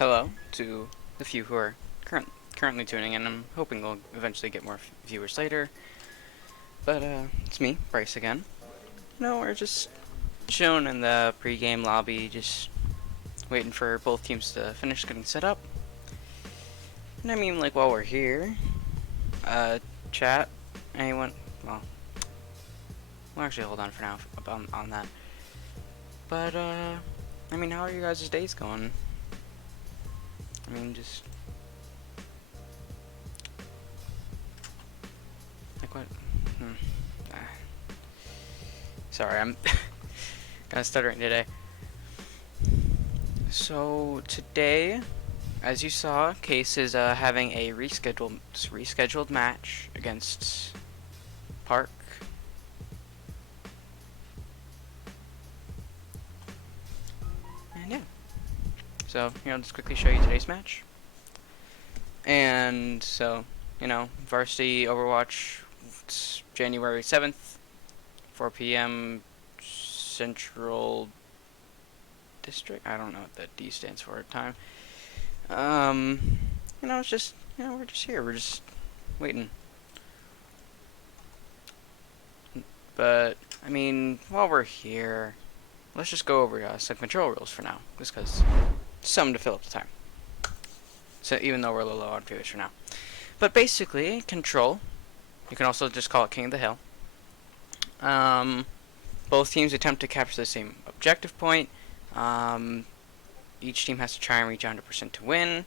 hello to the few who are currently tuning in. I'm hoping we'll eventually get more viewers later. But it's me, Bryce again. No, we're just chilling in the pre-game lobby, just waiting for both teams to finish getting set up. And I mean, like, while we're here, chat, anyone, well, we'll actually hold on for now on that. But, I mean, how are you guys' days going? I mean, just, like, what, sorry, I'm kind of stuttering today. So, today, as you saw, Case is having a rescheduled match against Park. And yeah. So, just quickly show you today's match. And so, Varsity Overwatch, it's January 7th, 4 p.m. Central District. I don't know what the D stands for at time. It's just, we're just here. We're just waiting. But, I mean, while we're here, let's just go over some control rules for now, just because something to fill up the time. So even though we're a little low on viewers for now. But basically, control, you can also just call it King of the Hill. Both teams attempt to capture the same objective point. Each team has to try and reach 100% to win.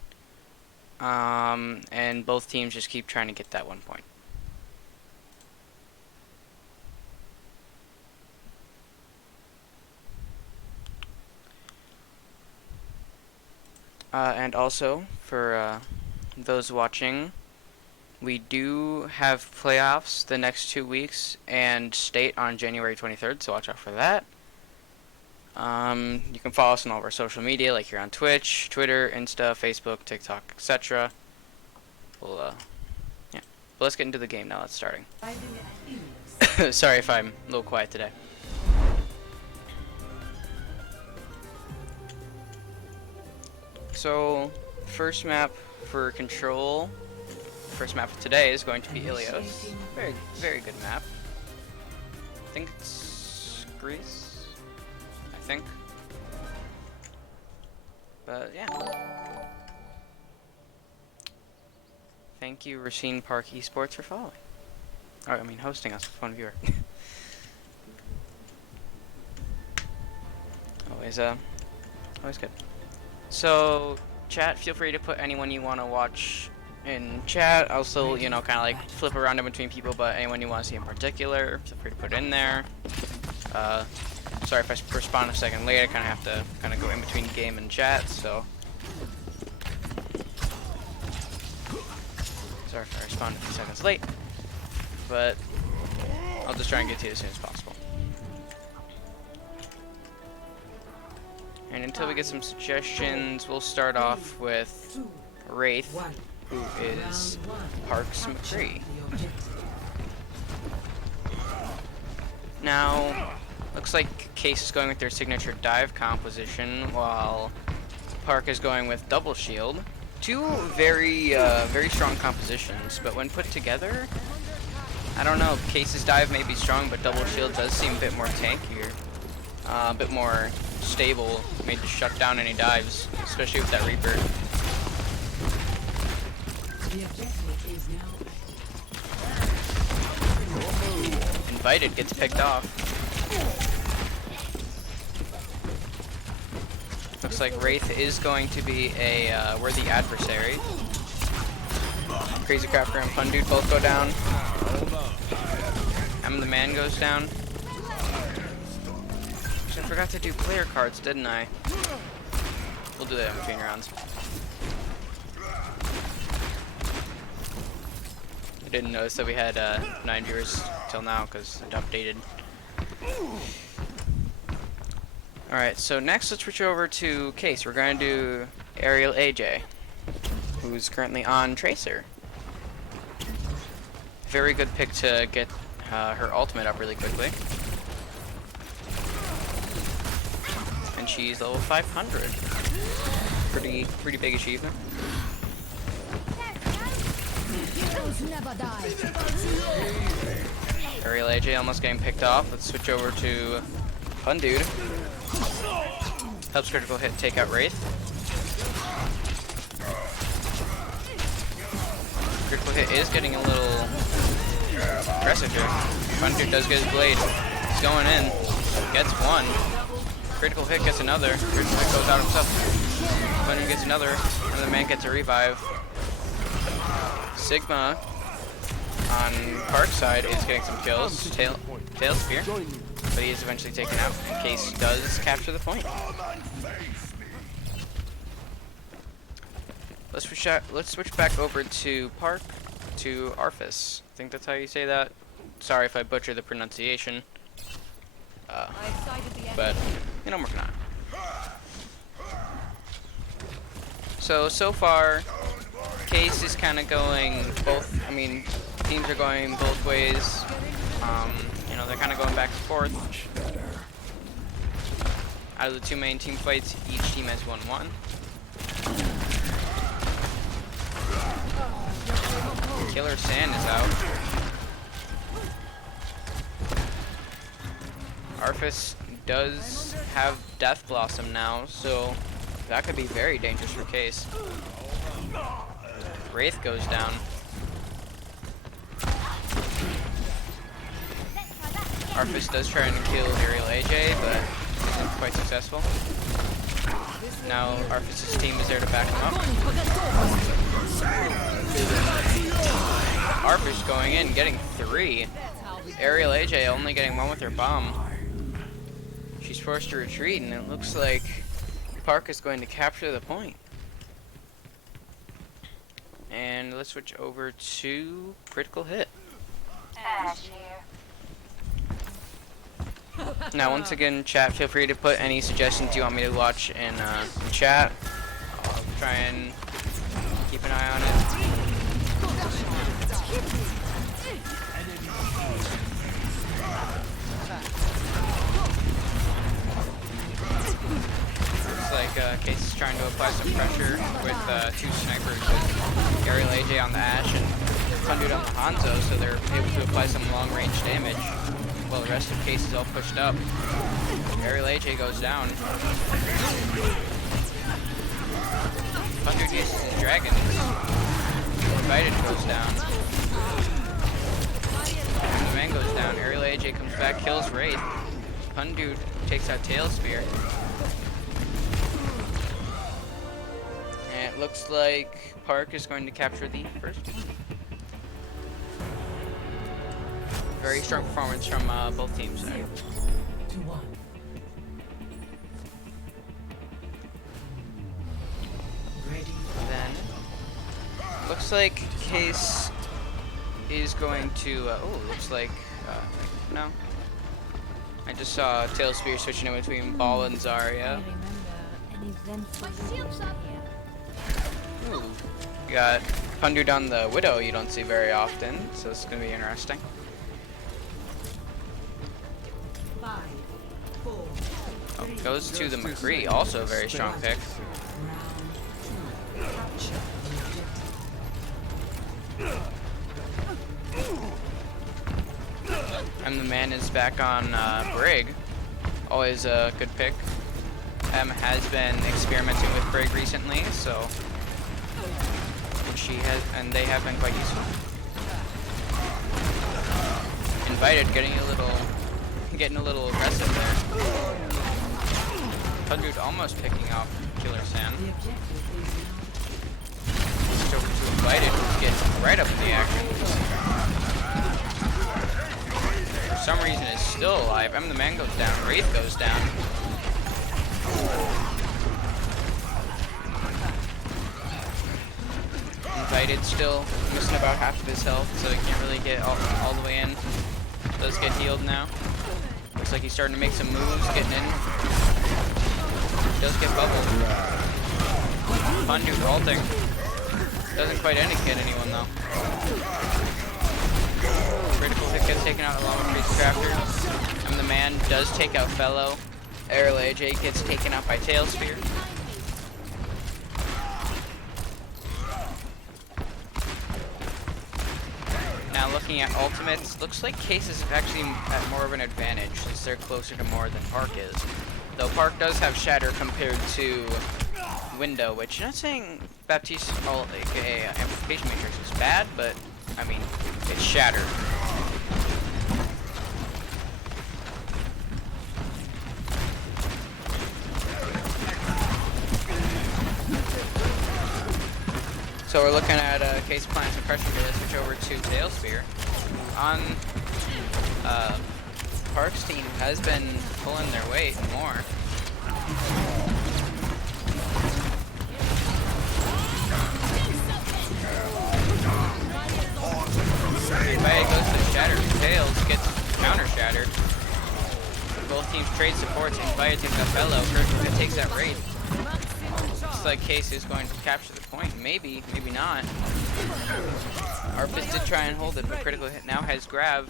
And both teams just keep trying to get that 1 point. And also, for those watching, we do have playoffs the next 2 weeks and state on January 23rd, so watch out for that. You can follow us on all of our social media, like here on Twitch, Twitter, Insta, Facebook, TikTok, etc. Well, yeah. But let's get into the game now. It's starting. Sorry if I'm a little quiet today. So, first map for control, first map of today is going to be Ilios. Very, very good map. I think it's Greece, I think. But yeah. Thank you, Racine Park Esports, for following. Or, I mean, hosting us with one viewer. always good. So, chat, feel free to put anyone you want to watch in chat. Also, kind of like flip around in between people, but anyone you want to see in particular, feel free to put in there. Sorry if I respond a second late, I kind of have to go in between game and chat, so. Sorry if I respond a few seconds late, but I'll just try and get to you as soon as possible. And until we get some suggestions, we'll start off with Wraith, who is Parks McCree. Now, looks like Case is going with their signature dive composition, while Park is going with double shield. Two very strong compositions, but when put together, I don't know, Case's dive may be strong, but double shield does seem a bit more tankier. A bit more stable, made to shut down any dives, especially with that Reaper. Invited gets picked off. Looks like Wraith is going to be a worthy adversary. Crazy Crafter and Fun Dude both go down. The Man goes down. I forgot to do player cards, didn't I? We'll do that in between rounds. I didn't notice that we had 9 viewers till now because it updated. Alright, so next let's switch over to Case. We're going to do Aerial AJ, who's currently on Tracer. Very good pick to get her ultimate up really quickly. And she's level 500. pretty big achievement. Aerial AJ almost getting picked off. Let's switch over to Fun Dude. Helps critical hit take out Wraith. Critical hit is getting a little aggressive here. Fun Dude does get his blade. He's going in. Gets one. Critical hit gets another. Critical hit goes out himself. Fun Dude gets another. Another man gets a revive. Sigma on Park's side is getting some kills. Tail spear. But he is eventually taken out. Case does capture the point. Let's switch back over to Park to Arfis. I think that's how you say that. Sorry if I butcher the pronunciation. But you know, I'm working on it. So far, Case is kind of going both. I mean, teams are going both ways. You know, they're kind of going back and forth. Out of the two main team fights, each team has won one. Killer Sand is out. Arfis does have Death Blossom now, so that could be very dangerous for Case. Wraith goes down. Arfis does try and kill Aerial AJ, but isn't quite successful. Now Arfis' team is there to back him up. Arfis going in, getting 3. Aerial AJ only getting 1 with her bomb. She's forced to retreat, and it looks like Park is going to capture the point. And let's switch over to Critical Hit. Now, once again, chat, feel free to put any suggestions you want me to watch in chat. I'll try and keep an eye on it. Looks like Case is trying to apply some pressure with 2 snipers with Aerial AJ on the Ashe and Fun Dude on the Hanzo, so they're able to apply some long-range damage. While the rest of Case is all pushed up. Aerial AJ goes down. Fun Dude uses his dragon. Invited goes down. And the man goes down. Aerial AJ comes back, kills Wraith. Fun Dude takes out Tail Spear. And it looks like Park is going to capture the first one. Very strong performance from both teams there. Then, looks like Case is going to, looks like, no. I just saw Tail Spear switching in between Ball and Zarya. Ooh. You got Fun Dude on the Widow you don't see very often, so it's going to be interesting. Oh, goes to the McCree, also a very strong pick. And the man is back on Brig. Always a good pick. Has been experimenting with Brig recently, so and they have been quite useful. Invited getting a little aggressive there. Fun Dude almost picking off Killer Sam. Switch over to Invited, who gets right up in the action. For some reason is still alive. The man goes down, Wraith goes down. Invited still missing about half of his health, so he can't really get all the way in. Does get healed now. Looks like he's starting to make some moves, getting in. Does get bubbled. Fun Dude ulting. Doesn't quite hit anyone though. Critical hit gets taken out along with Priest Crafter. And the man does take out Fellow. Aerial AJ gets taken out by Tail Spear. Now looking at ultimates, looks like Case is actually at more of an advantage since they're closer to more than Park is. Though Park does have Shatter compared to Window, which I'm not saying Baptiste, aka Amplification Matrix, is bad, but I mean, it's Shatter. So we're looking at Case applying some pressure to switch over to Tail Spear. On Park's team has been pulling their weight more. Invited goes to Shatter. Tails gets counter shattered. Both teams trade supports. Invited takes that fellow. Kirk takes that raid. Looks like Case is going to capture the point. Maybe, maybe not. Arpus did try and hold it, but Critical Hit now has grab.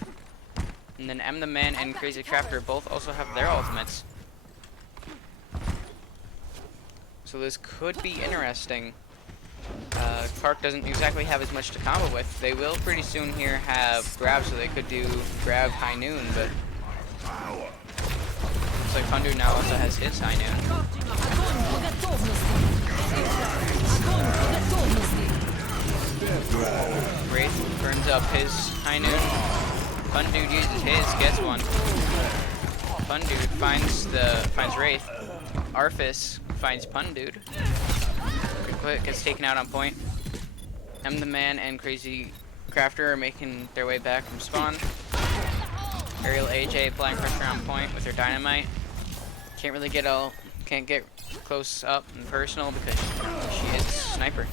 And then M the Man and Crazy Crafter both also have their ultimates. So this could be interesting. Park doesn't exactly have as much to combo with. They will pretty soon here have grab, so they could do grab High Noon, but looks like Fundu now also has his High Noon. Wraith burns up his High Noon. Fundude uses his, gets one. Fundude finds Wraith. Arfis finds Pundude. Quick gets taken out on point. M the Man and Crazy Crafter are making their way back from spawn. Aerial AJ applying pressure on point with her dynamite. Can't get close up and personal because she is sniper.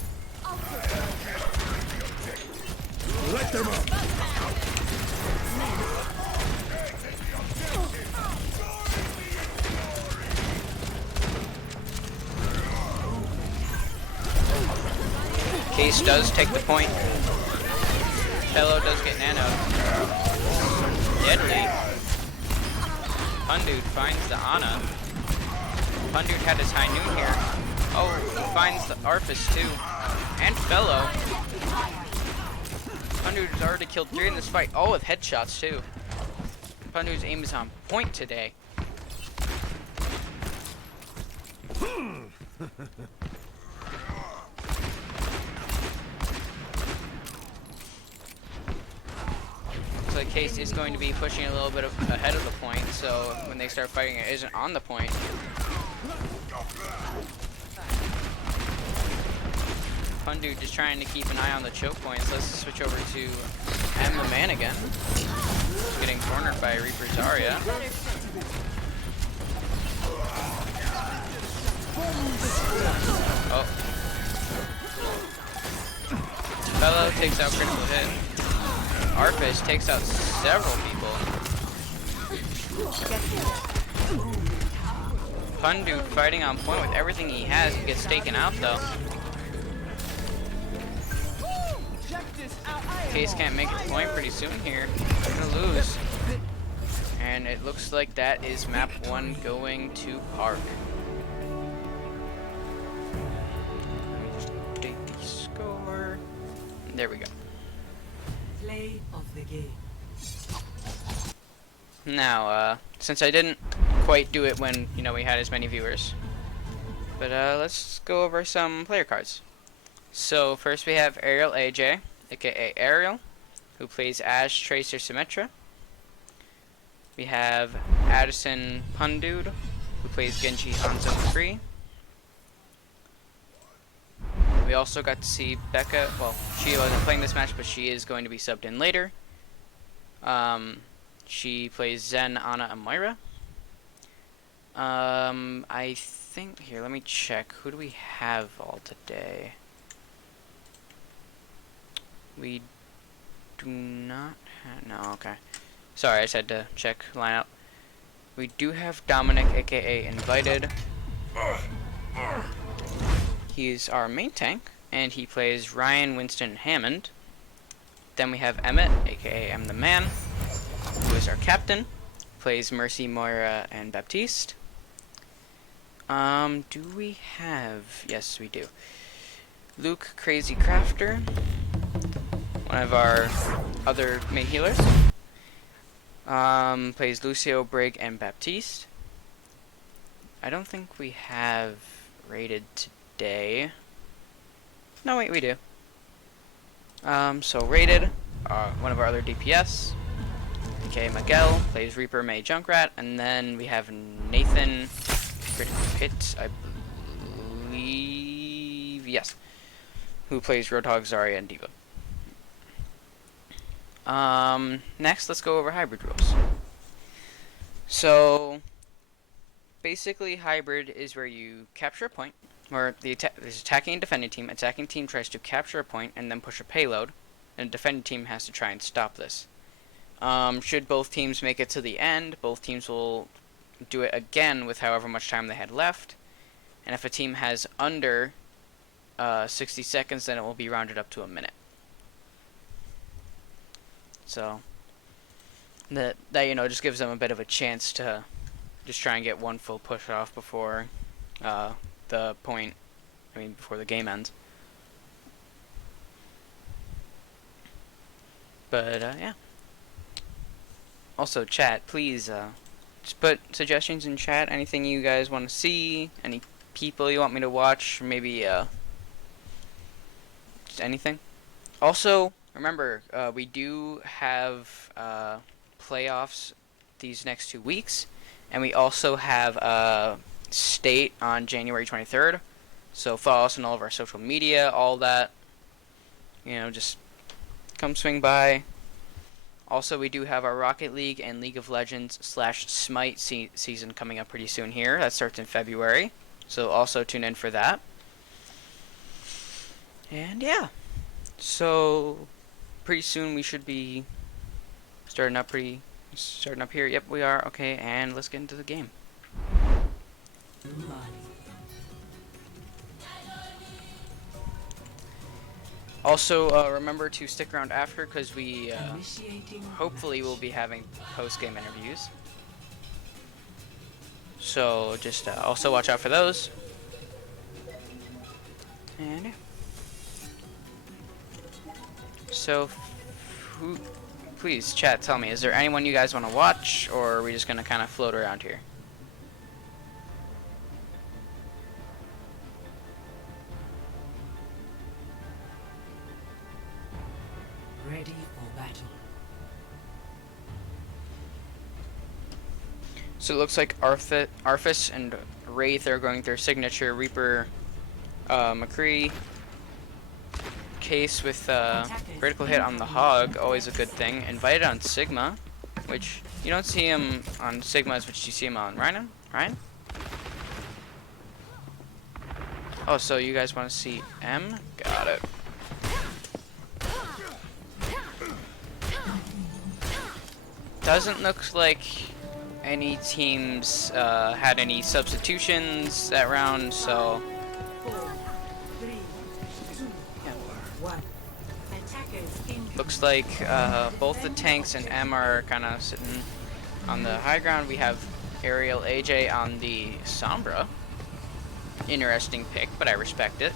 Let them up. Case does take the point. Hello does get nanoed. Deadly. Pundude finds the Ana. Pundude had his High Noon here. Oh, he finds the Arfis too. And Fellow. Pundude's already killed 3 in this fight. Oh, with headshots too. Pundude's aim is on point today. Looks like Case is going to be pushing a little bit ahead of the point, so when they start fighting, it isn't on the point. Pundude just trying to keep an eye on the choke points. Let's switch over to M the Man again. Getting cornered by Reaper Zarya. Oh. Fellow takes out critical hit. Arfis takes out several people. Pundude fighting on point with everything he has. He gets taken out though. Case can't make it to point pretty soon here. They're gonna lose. And it looks like that is map 1 going to Park. Let me just update the score. There we go. Play of the game. Now, since I didn't quite do it when, we had as many viewers. But let's go over some player cards. So first we have Aerial AJ, aka Aerial, who plays as Tracer Symmetra. We have Addison Pundude, who plays Genji Hanzo Free. We also got to see Becca. Well, she wasn't playing this match, but she is going to be subbed in later. She plays Zen, Ana, and Moira. I think here. Let me check. Who do we have all today? We do not have. No, okay. Sorry, I just had to check lineup. We do have Dominic, aka Invited. He's our main tank, and he plays Ryan, Winston, Hammond. Then we have Emmett, aka M the Man, who is our captain. Plays Mercy, Moira, and Baptiste. Do we have? Yes, we do. Luke, Crazy Crafter. one of our other main healers. Plays Lucio, Brig, and Baptiste. I don't think we have rated today. No, wait, we do. So rated, one of our other DPS. Okay, Miguel plays Reaper, May, Junkrat, and then we have Nathan, critical hit, I believe, yes, who plays Roadhog, Zarya, and D.Va. Next, let's go over hybrid rules. So, basically, hybrid is where you capture a point, where there's attacking and defending team. Attacking team tries to capture a point and then push a payload, and the defending team has to try and stop this. Should both teams make it to the end, both teams will do it again with however much time they had left. And if a team has under 60 seconds, then it will be rounded up to a minute. So that just gives them a bit of a chance to just try and get one full push off before before the game ends. But yeah. Also, chat, please just put suggestions in chat. Anything you guys want to see, any people you want me to watch, maybe just anything. Also, remember, we do have playoffs these next 2 weeks, and we also have state on January 23rd. So follow us on all of our social media, all that. Just come swing by. Also, we do have our Rocket League and League of Legends / Smite season coming up pretty soon here. That starts in February. So also tune in for that. And yeah. So pretty soon we should be starting up here. Yep, we are. Okay, and let's get into the game. Also, remember to stick around after, because we hopefully will be having post-game interviews. So just also watch out for those. And yeah. So, please, chat, tell me, is there anyone you guys want to watch, or are we just going to kind of float around here? Ready for battle. So it looks like Arthas and Wraith are going their signature Reaper McCree case with critical hit on the Hog, always a good thing. Invited on Sigma, which you don't see him on Sigmas, which you see him on Ryan? Oh, so you guys want to see M? Got it. Doesn't look like any teams had any substitutions that round, so 4, 3, 2, 1. looks like both the tanks and M are kind of sitting on the high ground. We have Aerial AJ on the Sombra. Interesting pick, but I respect it.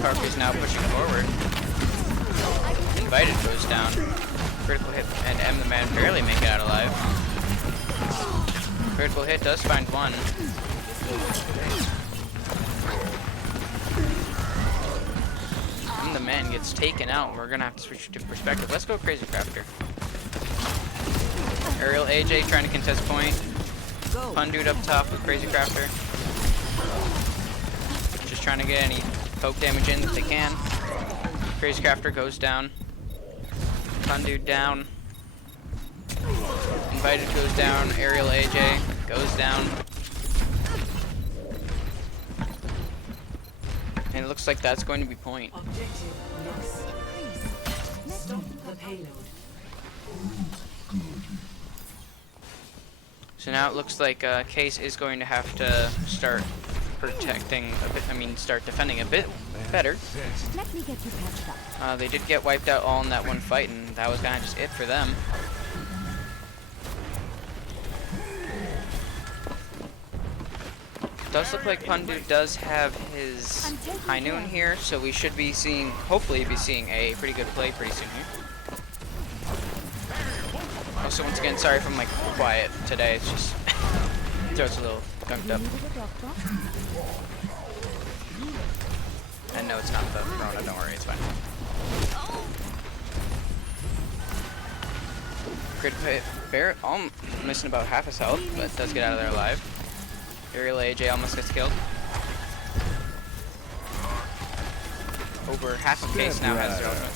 Parker's now pushing forward. Invited goes down. Critical hit, and M the man barely make it out alive. Critical hit does find one. M the man gets taken out. We're gonna have to switch to perspective. Let's go Crazy Crafter. Aerial AJ trying to contest point. Fun dude up top with Crazy Crafter. Just trying to get any poke damage in that they can. Crazy Crafter goes down. Fun dude down. Invited goes down. Aerial AJ goes down. And it looks like that's going to be point. Objective lost. Stop the payload. So now it looks like Case is going to have to start protecting a bit, start defending a bit better. Let me get you patched up. They did get wiped out all in that one fight, and that was kind of just it for them. Does look like Pundu does have his high noon here, so we should be seeing, hopefully be seeing a pretty good play pretty soon here. Also, once again, sorry for my quiet today. It's just throat's a little gunked up. And no, it's not the Corona. Don't worry, it's fine. Critical hit. Barrett, missing about half his health, but does get out of there alive. Aerial AJ almost gets killed. Over half of Case now has their ultimate.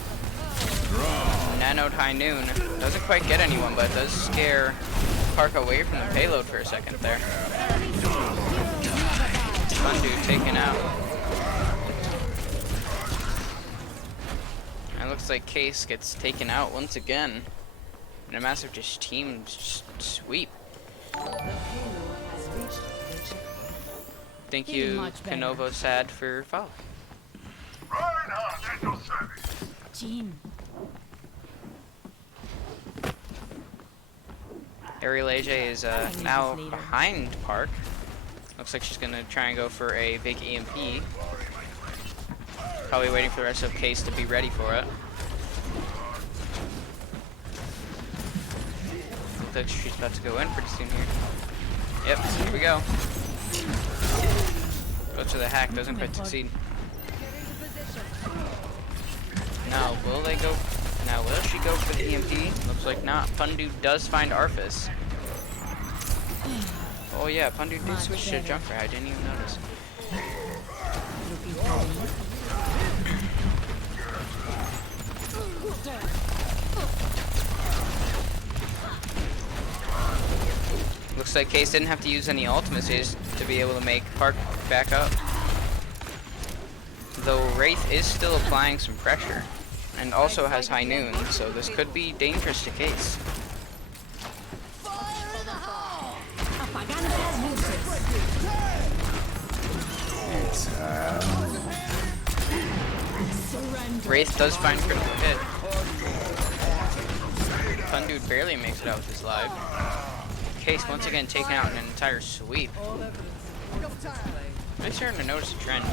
Nanoed High Noon. Doesn't quite get anyone, but does scare Park away from the payload for a second there. Fundu taken out. And it looks like Case gets taken out once again. And a massive team sweep. Thank you, Kanovo Sad, for follow. Jean. Aerial AJ is now behind Park. Looks like she's gonna try and go for a big EMP. Probably waiting for the rest of Case to be ready for it. Looks like she's about to go in pretty soon here. Yep, here we go. Goes for the hack, doesn't quite succeed. Now, will they go? Now, will she go for the EMP? Looks like not. Pundu does find Arthas. Oh yeah, Pundu did switch to Jumper. I didn't even notice. Looks like Case didn't have to use any ultimates to be able to make Park back up. Though Wraith is still applying some pressure. And also has High Noon, so this could be dangerous to Case. Wraith does find critical hit. Fundude barely makes it out with his life. Case once again taking out an entire sweep. I'm starting to notice a trend.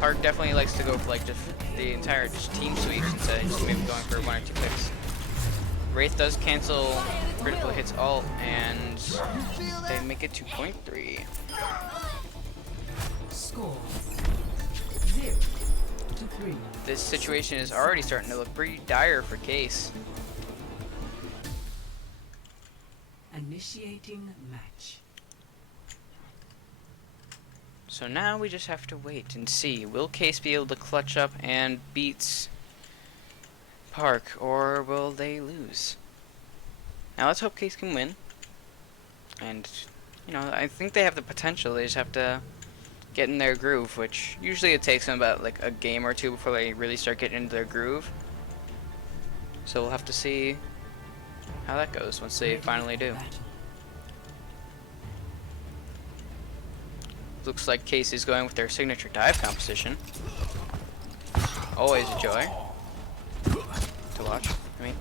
Park definitely likes to go for like just the entire team sweeps instead of just maybe going for one or two picks. Wraith does cancel critical hits ult, and they make it 2.3. Score 0-3. This situation is already starting to look pretty dire for Case. Initiating match. So now we just have to wait and see. Will Case be able to clutch up and beat Park, or will they lose? Now let's hope Case can win. And, you know, I think they have the potential. They just have to get in their groove, which usually it takes them about like a game or two before they really start getting into their groove. So we'll have to see how that goes once they finally do. Looks like Case is going with their signature dive composition. Always a joy to watch. I mean,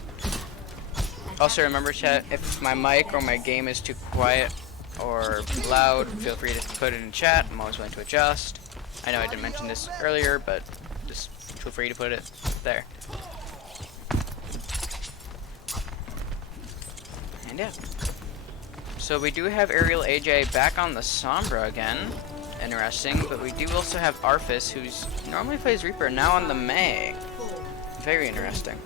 also remember, chat, if my mic or my game is too quiet or too loud, feel free to put it in chat. I'm always willing to adjust. I know I didn't mention this earlier, but just feel free to put it there. And yeah. So we do have Aerial AJ back on the Sombra again. Interesting, but we do also have Arthas, who's normally plays Reaper, now on the Mei. Very interesting.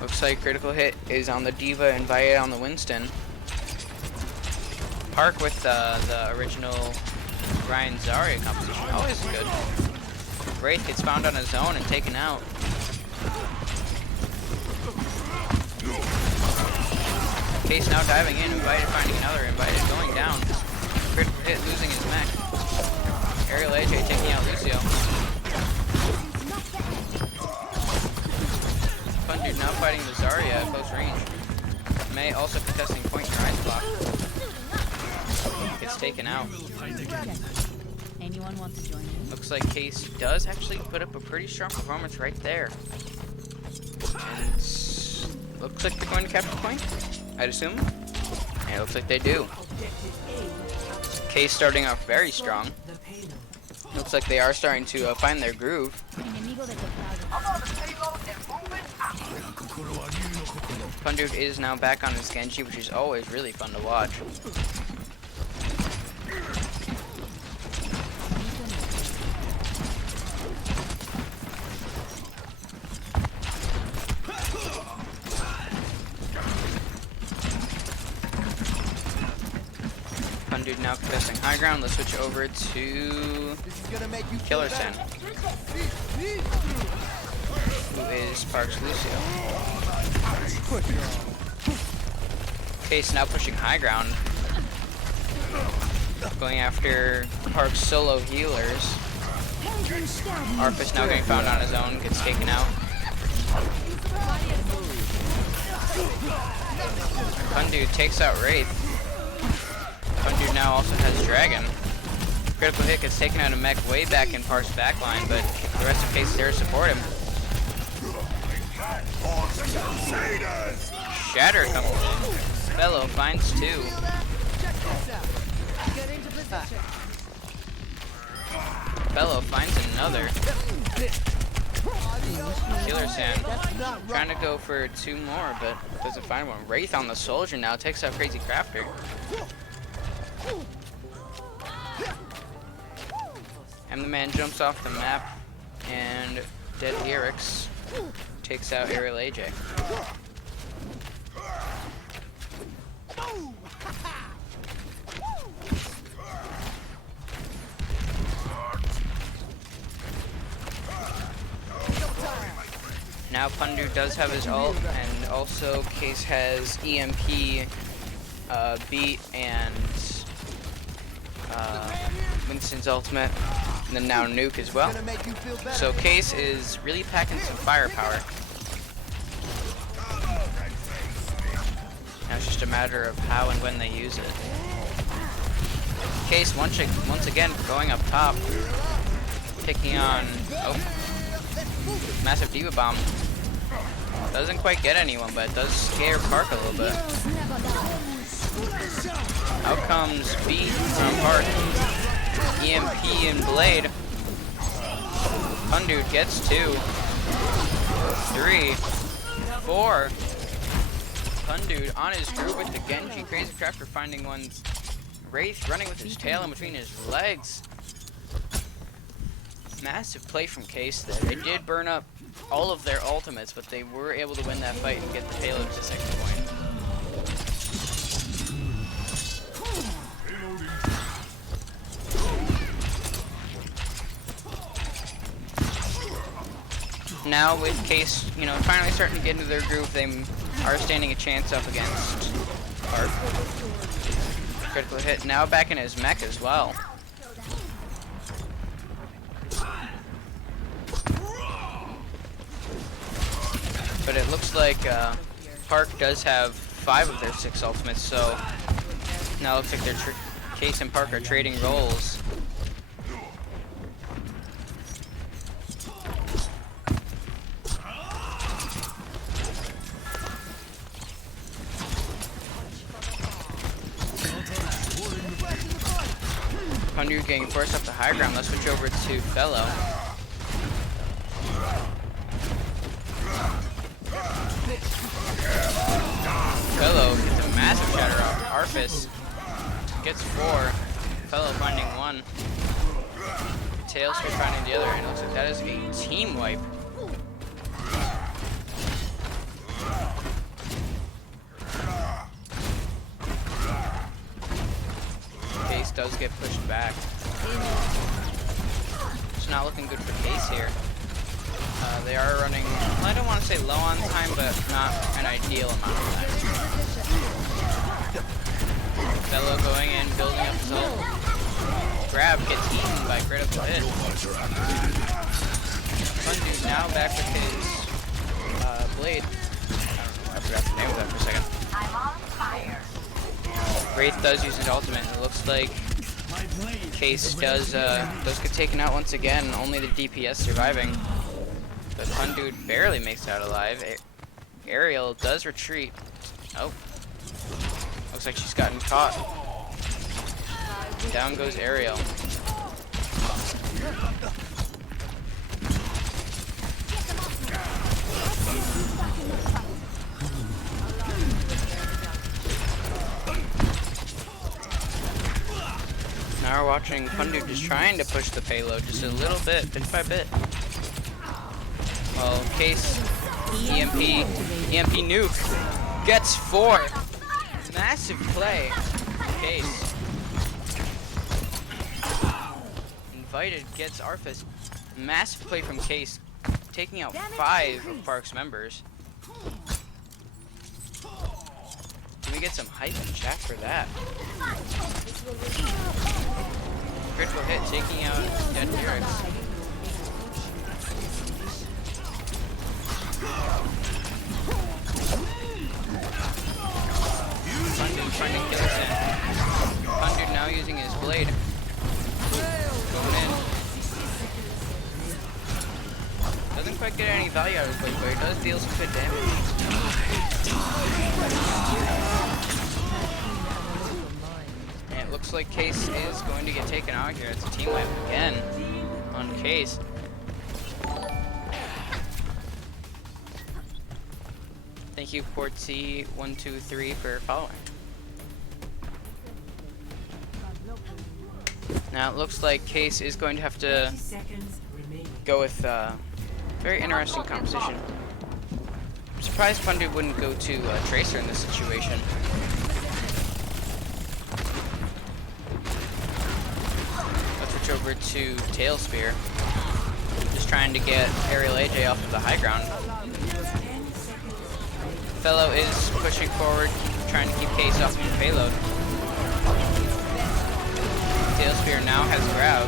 Looks like critical hit is on the Diva and Vaya on the Winston. Park with the original Ryan Zarya composition, always good. Wraith gets found on his own and taken out. Case now diving in, Invited finding another, Invited going down. Critical hit losing his mech. Aerial AJ taking out Lucio. Fun dude now fighting the Zarya at close range. Mei also contesting point and rise block. Gets taken out. Anyone want to join in? Looks like Case does actually put up a pretty strong performance right there. And looks like they're going to capture the point, I'd assume. And it looks like they do. Case starting off very strong. The payload. Looks like they are starting to find their groove. Enemigo detectado. Pundude is now back on his Genji, which is always really fun to watch. Pundude now contesting high ground. Let's switch over to Killer Sen, who is Park's Lucio. Case now pushing high ground, going after Park's solo healers. Arfus now getting found on his own, gets taken out. Pundude takes out Wraith. Pundude now also has Dragon. Critical hit gets taken out of mech way back in Park's backline, but the rest of Case is there to support him. Shatter comes in. Fellow finds 2. Fellow finds another. Killer Sand trying to go for 2 more, but doesn't find one. Wraith on the soldier now takes out Crazy Crafter. And the man jumps off the map, and Dead Erix takes out Aerial AJ. Now Pundude does have his ult, and also Case has EMP, Beat, and Winston's ultimate, and then now Nuke as well. So Case is really packing some firepower. Now it's just a matter of how and when they use it. Case once again going up top, taking on massive Diva Bomb. Doesn't quite get anyone, but it does scare Park a little bit. Out comes Beat from Park. EMP and Blade. Pundude gets 2, 3, 4. Pundude on his groove with the Genji. Crazy Crafter finding one. Wraith running with his tail in between his legs. Massive play from Case there. They did burn up all of their ultimates, but they were able to win that fight and get the payload to 2nd point. Now with Case, finally starting to get into their groove, they are standing a chance up against Park. Critical hit, now back in his mech as well. But it looks like Park does have 5 of their 6 ultimates, so now it looks like Case and Park are trading roles. Pundude getting forced up to high ground. Let's switch over to Fellow. Fellow gets a massive shatter off. Arfus gets 4. Fellow finding 1. Tailspin finding the other, and it looks like that is a team wipe. Case does get pushed back. It's not looking good for Case here. They are running, well, I don't want to say low on time, but not an ideal amount of time. Fellow going in, building up his ult. Grab gets eaten by critical hit. Pundude now back with his blade. I forgot the name of that for a second. Wraith does use his ultimate, and it looks like Case does get taken out once again, only the DPS surviving. But Pundude barely makes it out alive. Ariel does retreat. Oh. Looks like she's gotten caught. Down goes Ariel. Now we're watching Pundu just trying to push the payload just a little bit by bit. Well, Case, EMP nuke, gets 4. Massive play, Case. Invited gets Arthas. Massive play from Case, taking out 5 of Park's members. Can we get some hype in chat for that? Critical hit, taking out Dead T-Rex. Pundu trying to kill him. Pundu now using his blade. Going in. Doesn't quite get any value out of his blade, but he does deal some good damage. And it looks like Case is going to get taken out here. It's a team wipe again on Case. Thank you, Portsy123, for following. Now it looks like Case is going to have to go with very interesting composition. I'm surprised Pundu wouldn't go to Tracer in this situation. Let's switch over to Tailspear. Just trying to get Aerial AJ off of the high ground. Fellow is pushing forward, trying to keep Case off of the payload. Tailspear now has grab.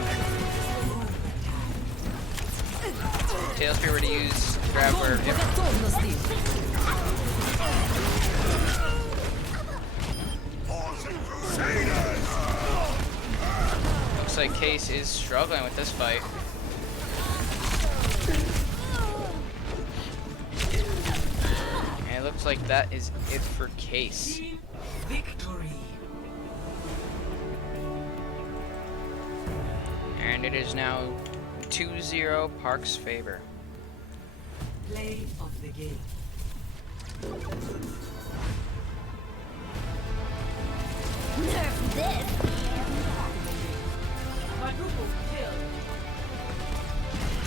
Tailspear were to use grab where looks like Case is struggling with this fight. And it looks like that is it for Case. Victory. And it is now 2-0 Park's favor. Play of the game. Nerf this.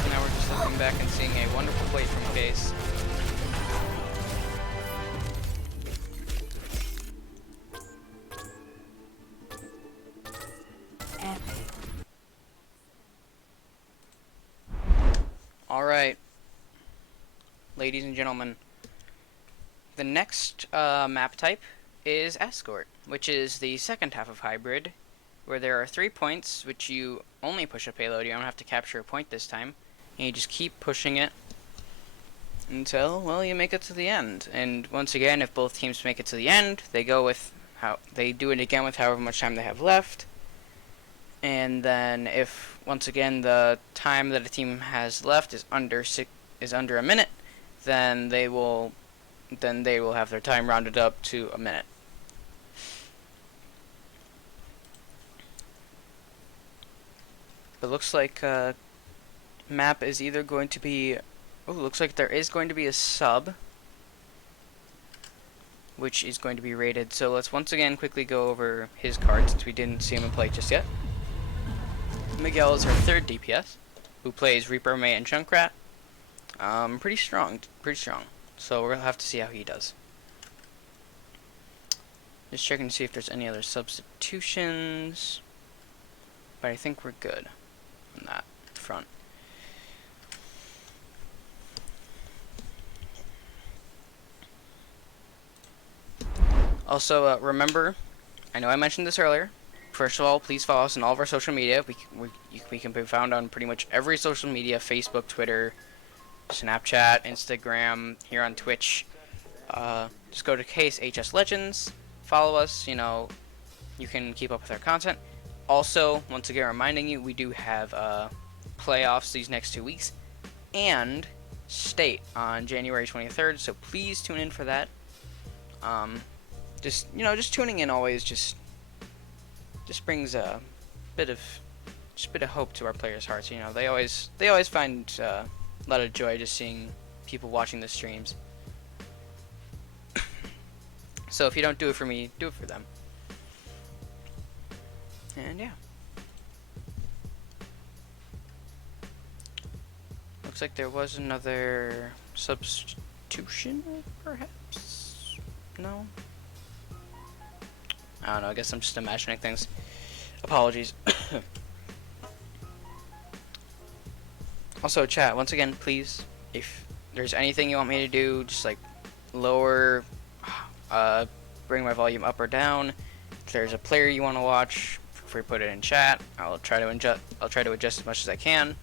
Now we're just looking back and seeing a wonderful play from Case. Alright, ladies and gentlemen, the next map type is Escort, which is the second half of Hybrid, where there are 3 points, which you only push a payload. You don't have to capture a point this time, and you just keep pushing it until, well, you make it to the end. And once again, if both teams make it to the end, they go with they do it again with however much time they have left. And then if once again the time that a team has left is under a minute, then they will have their time rounded up to a minute. It looks like map is either going to be looks like there is going to be a sub, which is going to be rated. So let's once again quickly go over his card since we didn't see him in play just yet. Miguel is our 3rd DPS, who plays Reaper, May, and Junkrat. Pretty strong. So we'll have to see how he does. Just checking to see if there's any other substitutions, but I think we're good on that front. Also, remember, I know I mentioned this earlier. First of all, please follow us on all of our social media. We can be found on pretty much every social media: Facebook, Twitter, Snapchat, Instagram, here on Twitch. Just go to Case HS Legends. Follow us. You know, you can keep up with our content. Also, once again, reminding you, we do have playoffs these next 2 weeks, and State on January 23rd, so please tune in for that. Just tuning in always just brings a bit of hope to our players' hearts. You know, they always find a lot of joy just seeing people watching the streams. So if you don't do it for me, do it for them. And yeah. Looks like there was another substitution, perhaps? No? I don't know, I guess I'm just imagining things. Apologies. Also, chat, once again, please, if there's anything you want me to do, just like lower, bring my volume up or down. If there's a player you want to watch, feel free to put it in chat. I'll try to adjust as much as I can.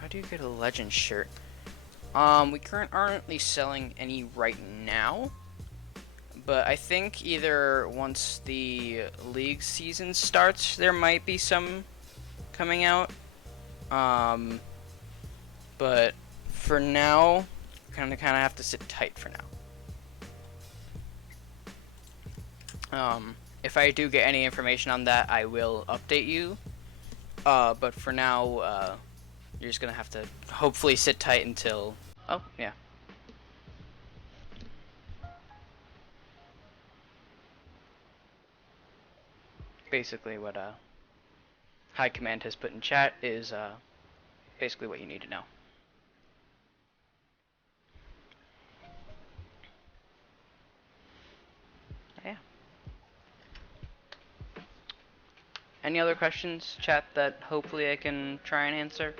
How do you get a legend shirt? We aren't selling any right now, but I think either once the league season starts, there might be some coming out. But for now, kind of have to sit tight for now. If I do get any information on that, I will update you. But for now, you're just gonna have to hopefully sit tight until. Oh yeah. Basically, what High Command has put in chat is basically what you need to know. Yeah. Any other questions, chat, that hopefully I can try and answer?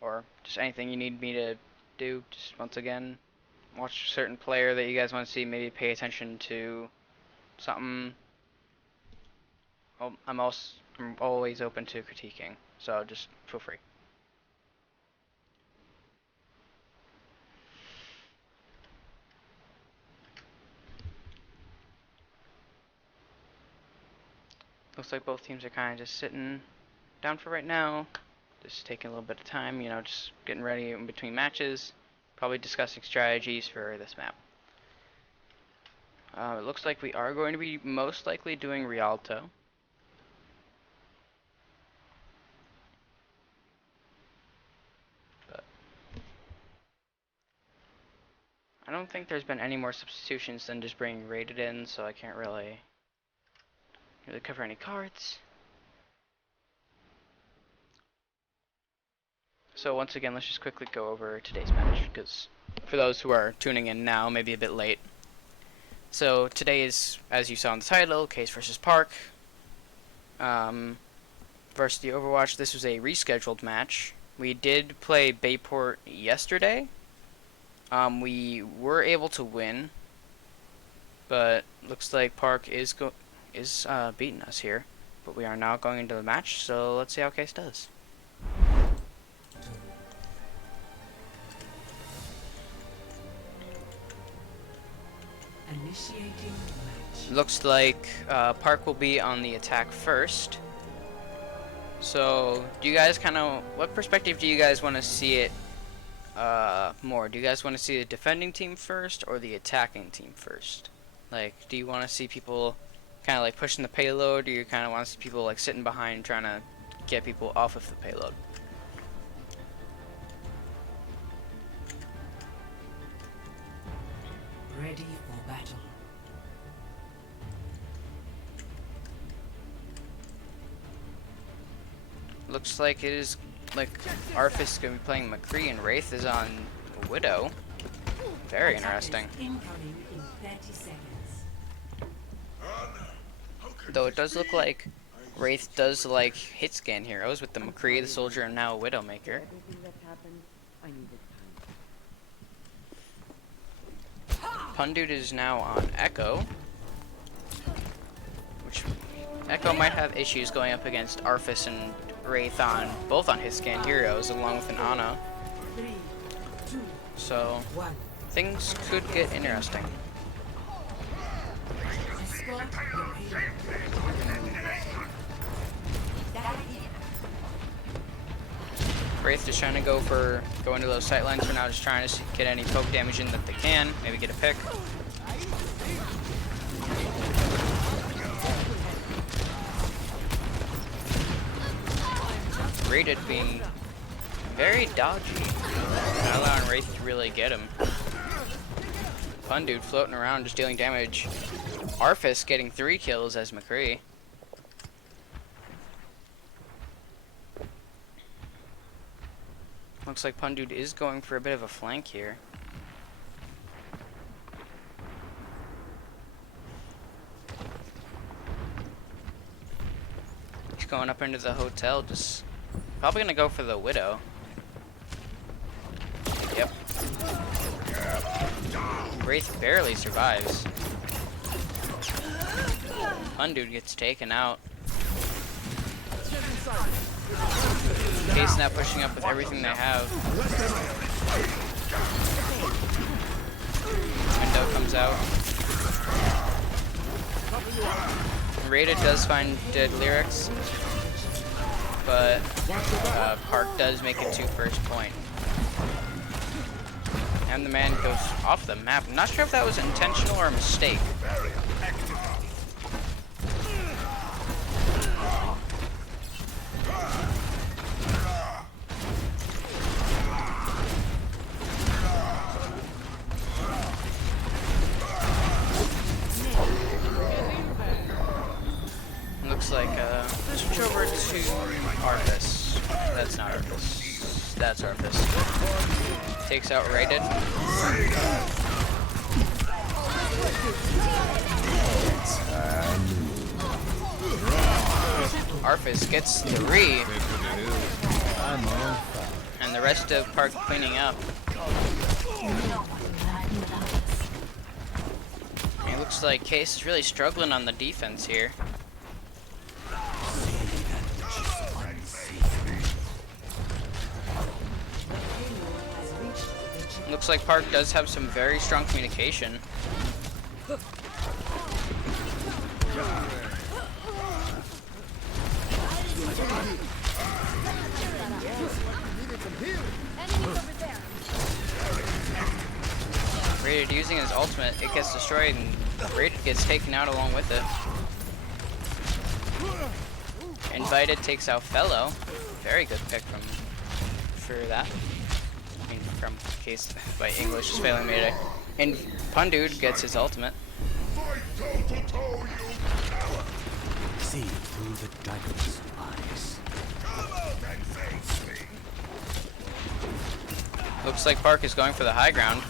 Or just anything you need me to do? Just once again, watch a certain player that you guys want to see, maybe pay attention to something. Well, I'm always open to critiquing, so just feel free. Looks like both teams are kind of just sitting down for right now. Just taking a little bit of time, you know, just getting ready in between matches. Probably discussing strategies for this map. It looks like we are going to be most likely doing Rialto. But I don't think there's been any more substitutions than just bringing Rated in, so I can't really cover any cards. So once again, let's just quickly go over today's match, because for those who are tuning in now, maybe a bit late. So today is, as you saw in the title, Case versus Park. Varsity Overwatch. This was a rescheduled match. We did play Bayport yesterday. We were able to win, but looks like Park is beating us here. But we are now going into the match, so let's see how Case does. Initiating match. Looks like Park will be on the attack first. So, do you guys what perspective do you guys want to see it more? Do you guys want to see the defending team first or the attacking team first? Like, do you want to see people kind of like pushing the payload, or you kind of want to see people like sitting behind trying to get people off of the payload? Ready for battle. Looks like it is like Arthas is going to be playing McCree and Wraith is on Widow. Very interesting. Incoming in 30 seconds. Though it does look like Wraith does like hit scan heroes with the McCree, the Soldier, and now Widowmaker. Pundit is now on Echo, which Echo might have issues going up against Arthas and Wraith both on hit scan heroes, along with an Ana. 3, 2, So 1. things could get interesting. Escort the payload. Wraith just trying to go into those sight lines for now, just trying to get any poke damage in that they can. Maybe get a pick. Rated being very dodgy, not allowing Wraith to really get him. Fun dude floating around, just dealing damage. Arfis getting 3 kills as McCree. Looks like Pundude is going for a bit of a flank here. He's going up into the hotel, just probably gonna go for the Widow. Yep. Wraith barely survives. Pundude gets taken out. Case now pushing up with everything they have. Window comes out. Rated does find dead lyrics, but Park does make it to first point. And the man goes off the map. I'm not sure if that was intentional or a mistake. Looks like let's switch over to Arfis. That's not Arfis. That's Arfis. Takes out Rated. Arfis gets 3. And the rest of Park cleaning up. It looks like Case is really struggling on the defense here. Looks like Park does have some very strong communication. Rated using his ultimate, it gets destroyed and Rated gets taken out along with it. Invited takes out Fellow. Very good pick for that. I mean, from Case, my English is failing me today. And Pundude gets his ultimate. See through the dragon's eyes. Looks like Park is going for the high ground.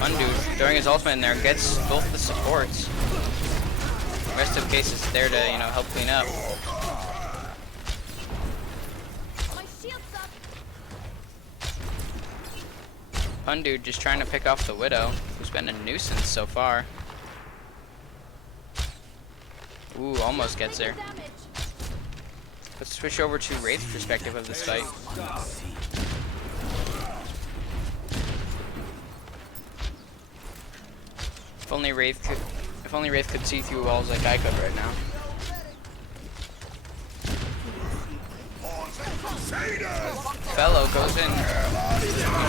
Pundude, throwing his ultimate in there, gets both the supports. The rest of Case is there to, help clean up. Pundude just trying to pick off the Widow, who's been a nuisance so far. Ooh, almost gets her. Let's switch over to Wraith's perspective of this fight. If only Wraith could see through walls like I could right now. Fellow goes in.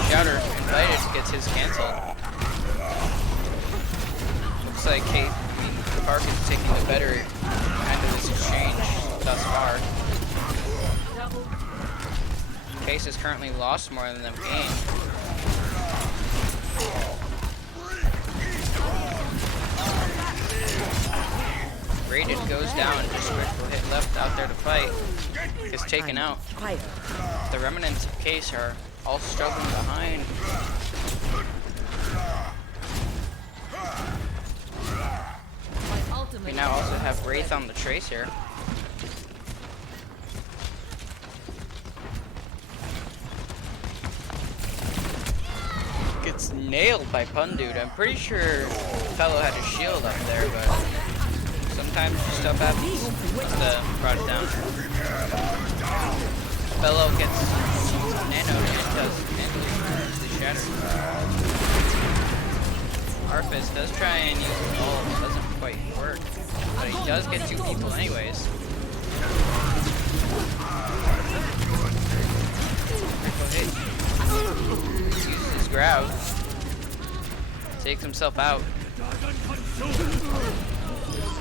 Shouter invited, gets his canceled. Looks like Park is taking the better end of this exchange thus far. Case has currently lost more than they've gained. Rated goes down, just critical hit left out there to fight. Gets taken out. The remnants of Case are all struggling behind. We now also have Wraith on the trace here. Gets nailed by Pundude. I'm pretty sure Fellow had a shield up there, but sometimes stuff happens. Brought it down. Fellow gets nanoed and does the shatter. Arfis does try and use the ult. It doesn't quite work. But he does get 2 people anyways. Critical hit. Uses his grab. Takes himself out.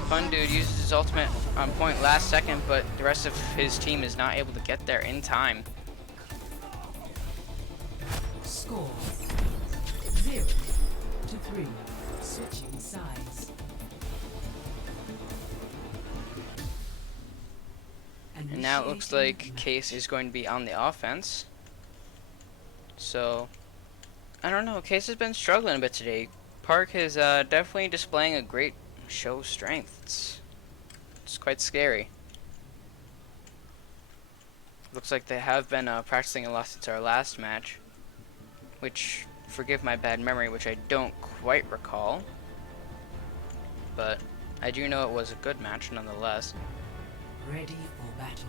Fun Dude uses his ultimate on point last second, but the rest of his team is not able to get there in time. Score 0 to 3. Switching sides. And now it looks like Case is going to be on the offense. So, I don't know. Case has been struggling a bit today. Park is definitely displaying a great show of strength. It's quite scary. Looks like they have been practicing a lot since our last match. Which, forgive my bad memory, which I don't quite recall. But I do know it was a good match nonetheless. Ready for battle.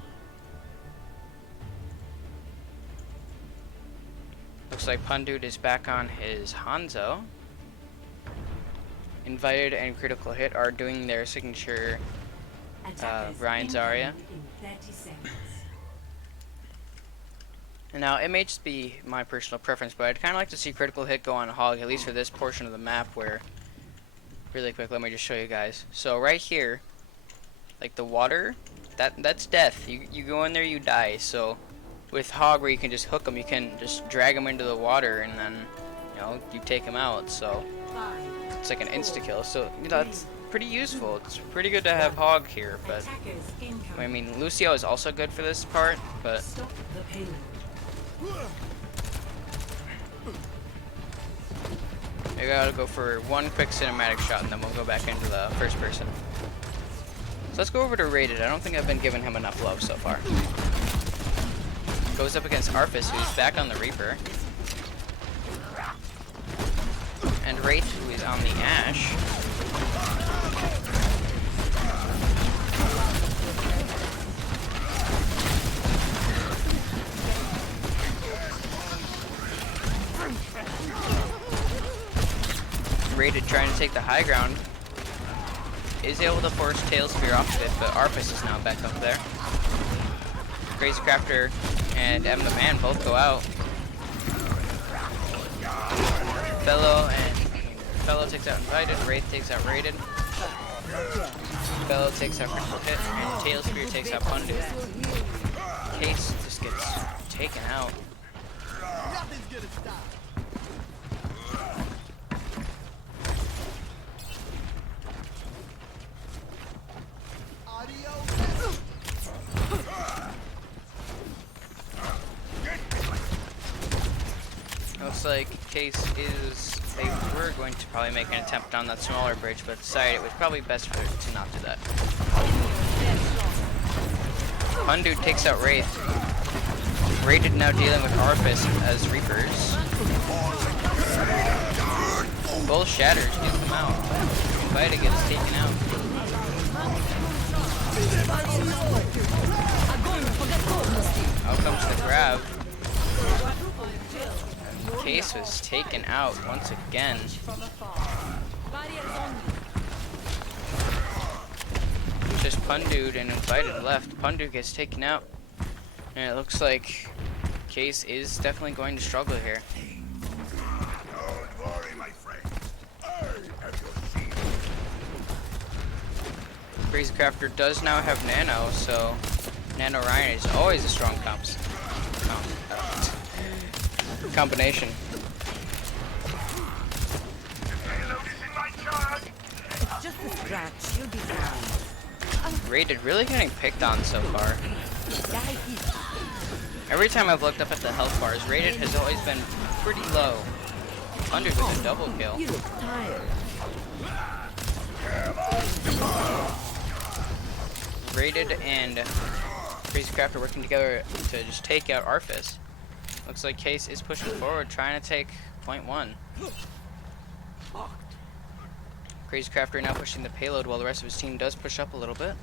Looks like Pundude is back on his Hanzo. Invited and Critical Hit are doing their signature Ryan Zarya. In 30 seconds. And now it may just be my personal preference, but I'd kind of like to see Critical Hit go on Hog, at least for this portion of the map where, really quick, let me just show you guys. So right here, like the water, that's death. You go in there, you die. So with Hog, where you can just hook them, you can just drag them into the water, and then, you know, you take them out. So it's like an insta-kill. So, you know, that's pretty useful. It's pretty good to have Hog here, but Attackers incoming. I mean, Lucio is also good for this part, but Stop the payload. I gotta go for one quick cinematic shot, and then we'll go back into the first person. So let's go over to Rated. I don't think I've been giving him enough love so far. Goes up against Arfis, who's back on the Reaper. And Wraith, who is on the Ashe. Rated trying to take the high ground. Is able to force Tailspear off of it, but Arfis is now back up there. Crazy Crafter and M the Man both go out. Fellow takes out Invited, Wraith takes out Rated. Fellow takes out Critical Hit, and Tailspear takes out Pundu. Case just gets taken out. Looks like Case is, they were going to probably make an attempt on that smaller bridge, but decided it was probably best for it to not do that. Pundude takes out Wraith. Rated now dealing with Arfis as Reapers. Both Shatters get them out. Invited gets taken out. Out comes the grab. Case was taken out once again. Just Pundude and Invited left. Pundude gets taken out. And it looks like Case is definitely going to struggle here. Don't worry, my friend. I have your shield. Crazy Crafter does now have Nano, so Nano Ryan is always a strong combination. Just a scratch. You'll be fine. Rated really getting picked on so far. Every time I've looked up at the health bars, Rated has always been pretty low. Under with a double kill. You look tired. Rated and Crazy Crafter working together to just take out Arfis. Looks like Case is pushing forward, trying to take point 1. Crazy Crafter now pushing the payload while the rest of his team does push up a little bit.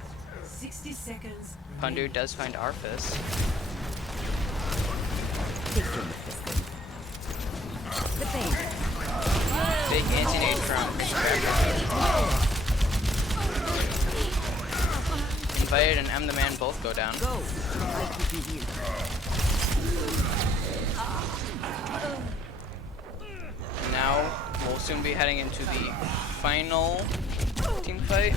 60 seconds. Pundu does find Arfis. The pain. Big anti-nade from Invited and M the Man both go down. Go. I'll keep you here. And now we'll soon be heading into the final team fight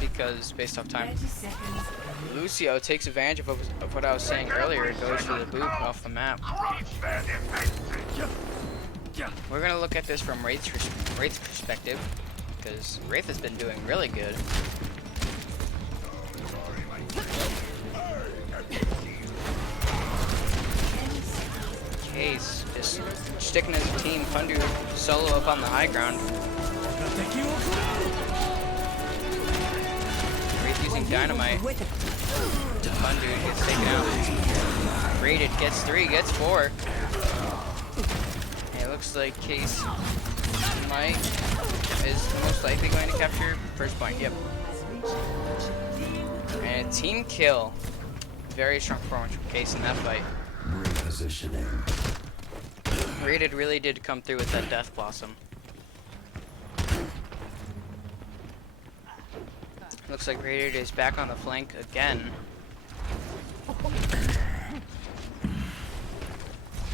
because based off time, 30 seconds. Lucio takes advantage of what I was saying earlier. It goes for the boop off the map. We're gonna look at this from Wraith's perspective because Wraith has been doing really good. Case just sticking his team. Fundu solo up on the high ground. Wraith using dynamite. Fundu gets taken out. Rated gets 3, gets 4. And it looks like Case is most likely going to capture first point. Yep. And a team kill. Very strong performance from Case in that fight. Repositioning. Rated really did come through with that Death Blossom. Looks like Rated is back on the flank again.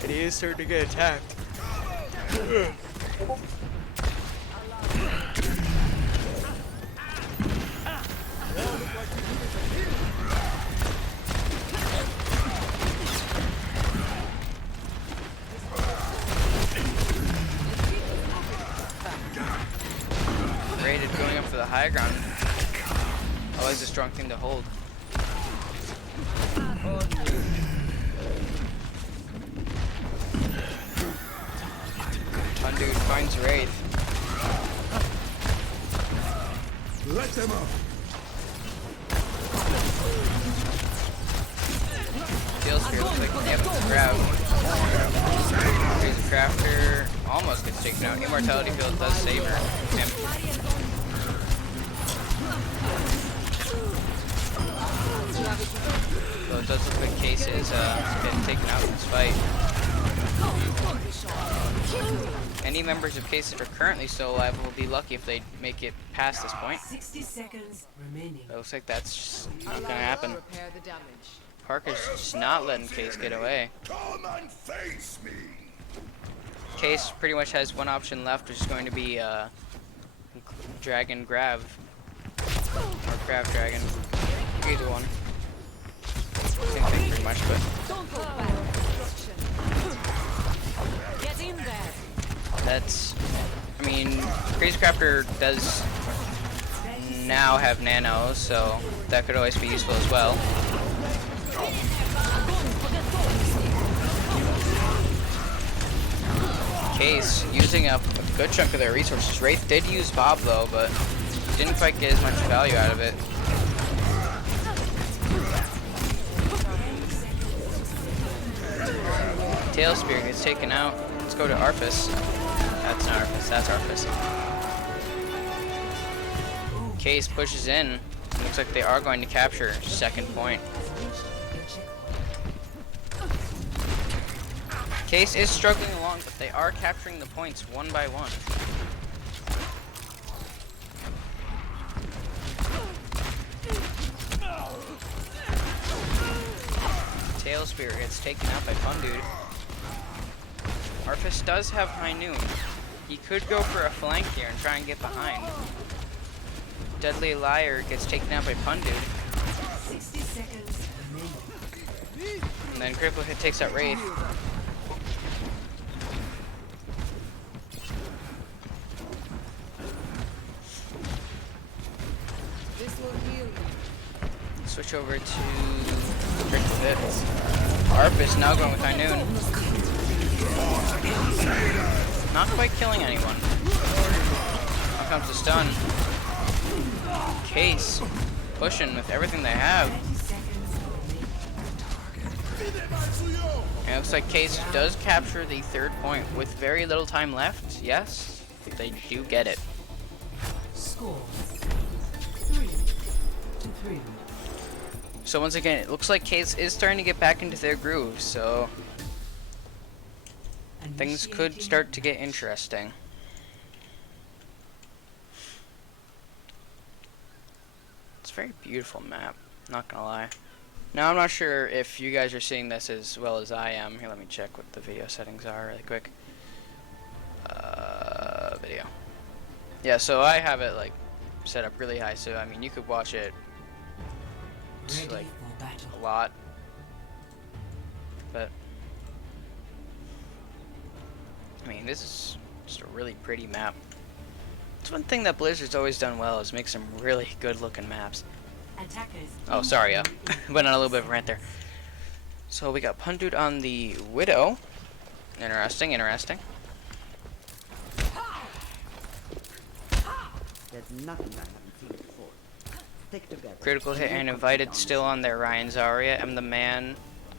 And he is starting to get attacked. Rated going up for the high ground. Always a strong thing to hold. Dude finds Wraith. Let them up. Deal Spear looks like yep, it's grabbed. Here's a Crafter. Almost gets taken out. Immortality Field does save him. So it does look like Case is getting taken out in this fight. Any members of Case that are currently still alive will be lucky if they make it past this point. 60 seconds remaining. It looks like that's just not gonna happen. Parker's just not letting Case get away. Come and face me. Case pretty much has one option left, which is going to be Dragon Grav. Or Grav Dragon. Either one. Same thing pretty much, but Get in there. that's, I mean, Crazy Crafter does now have nano, so that could always be useful as well. Case using up a good chunk of their resources. Wraith did use Bob though, but didn't quite get as much value out of it. Tail Spear gets taken out. Let's go to Arpus. That's not Arpus, that's Arpus. Case pushes in. Looks like they are going to capture second point. Case is struggling along, but they are capturing the points one by one. Tail Spear gets taken out by Fundude. Arpus does have High Noon. He could go for a flank here and try and get behind. Deadly Liar gets taken out by Fundude. 60 seconds remaining. And then Critical Hit takes out Wraith. Switch over to Critical Hit. Arpus now going with High Noon. Not quite killing anyone. Here comes the stun. Case pushing with everything they have. 30 seconds remaining. And it looks like Case does capture the third point with very little time left. Yes, they do get it. Score 3-3. So once again, it looks like Case is starting to get back into their groove, so things could start to get interesting. very beautiful map, not gonna lie. Now I'm not sure if you guys are seeing this as well as I am. Here, let me check what the video settings are really quick. Video. Yeah, so I have it like set up really high, so I mean you could watch it Ready like for battle. a lot, but I mean this is just a really pretty map. It's one thing that Blizzard's always done well is make some really good looking maps. Attackers. Oh, sorry, went on a little bit of a rant there. So we got Pundude on the Widow. Interesting, interesting. There's nothing I haven't seen before. Stick together. Critical hit and invited still on there. Ryan Zarya. I'm the man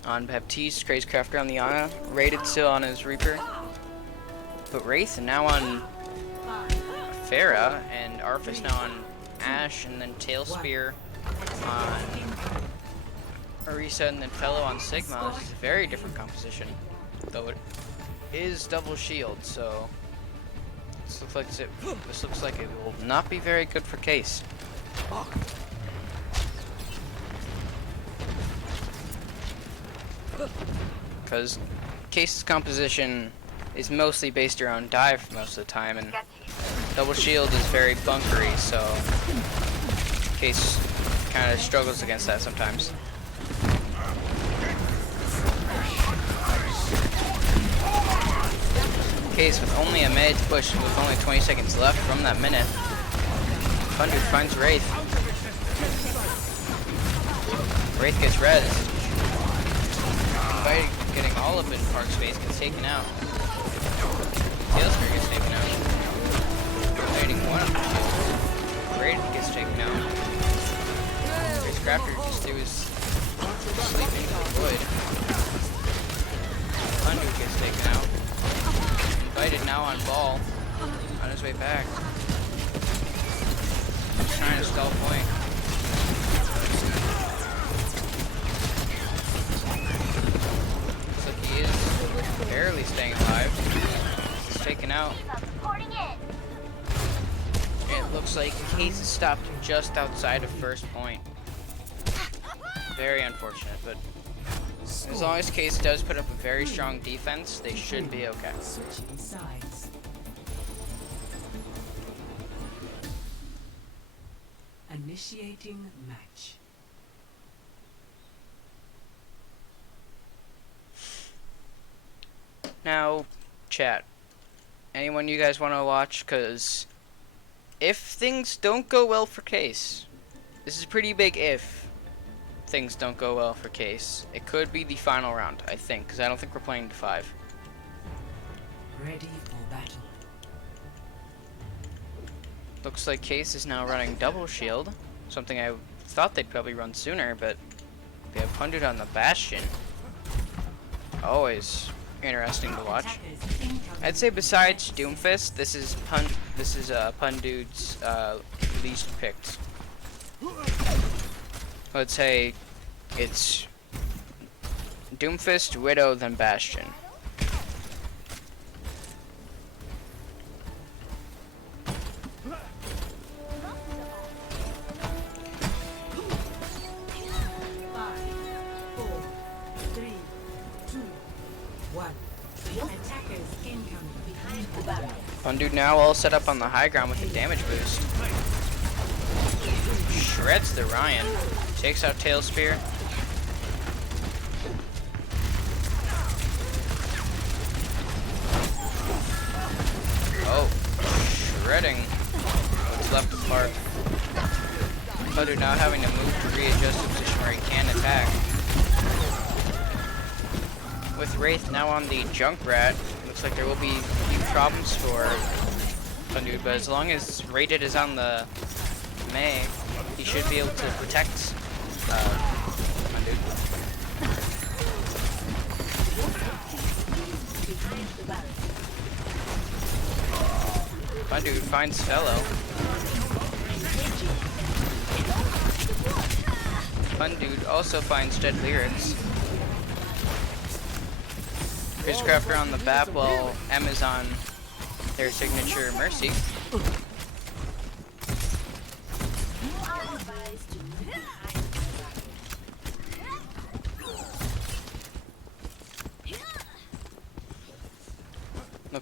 on Baptiste. Crazy Crafter on the Ana. Rated still on his Reaper. But Wraith now on Pharah. And Arthas now on Ashe. And then Tailspear on Orisa. And then Fellow on Sigma. This is a very different composition. Though it is double shield. So this looks like it will not be very good for Case. Because Case's composition is mostly based around dive most of the time, and double shield is very bunkery, so Case kind of struggles against that sometimes. Case with only a minute to push with only 20 seconds left from that minute. Pundude finds Wraith. Wraith gets rezzed. By getting all up in park space gets taken out. Tailspear gets taken out. Fighting one up the shield. Wraith gets taken out. Crazy Crafter just threw his sleep into the void. Pundude gets taken out. Invited now on ball, on his way back. Trying to stall point. Looks like he is barely staying alive. He's taken out. It looks like Case is stopped just outside of first point. Very unfortunate, but as long as Case does put up a very strong defense, they should be okay. Switching sides. Initiating match. Now, chat. Anyone you guys want to watch? Because if things don't go well for Case, this is a pretty big if. Things don't go well for Case. It could be the final round, I think, because I don't think we're playing to 5. Ready for battle. Looks like Case is now running double shield, something I thought they'd probably run sooner, but they have Pundude on the Bastion. Always interesting to watch. I'd say besides Doomfist, this is Pundude's least picked. Let's say it's Doomfist, Widow, then Bastion. Pundude now all set up on the high ground with the damage boost. Shreds the Ryan. Takes out Tailspear. Oh, shredding what's left of Park. Pundude now having to move to readjust the position where he can attack. With Wraith now on the Junkrat, looks like there will be a few problems for Pundude, but as long as Rated is on the Mei, he should be able to protect Pundude. Pundude finds Fellow. Pundude also finds Dead Lyrics. Crazy Crafter on the BAP while M is on their signature Mercy.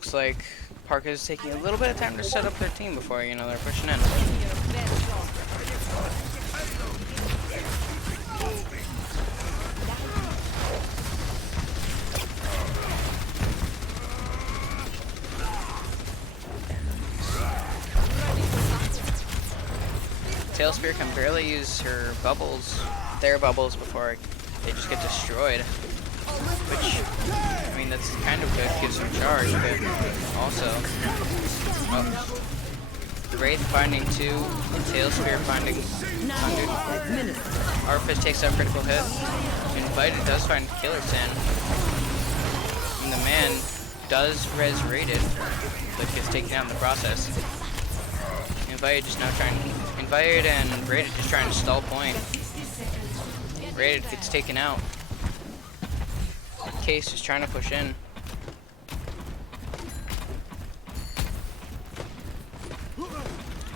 looks like Park is taking a little bit of time to set up their team before, you know, they're pushing in. Tailspear can barely use her bubbles, their bubbles, before they just get destroyed. Which, I mean, that's kind of good, gives them charge, but also, oh, Wraith finding 2, Tailspear finding 100. Arfish takes out critical hit. Invited does find Killer Sin. And the man does res rated, but gets taken out in the process. Invited just now trying, Invited and Rated just trying to stall point. Rated gets taken out. Case is trying to push in.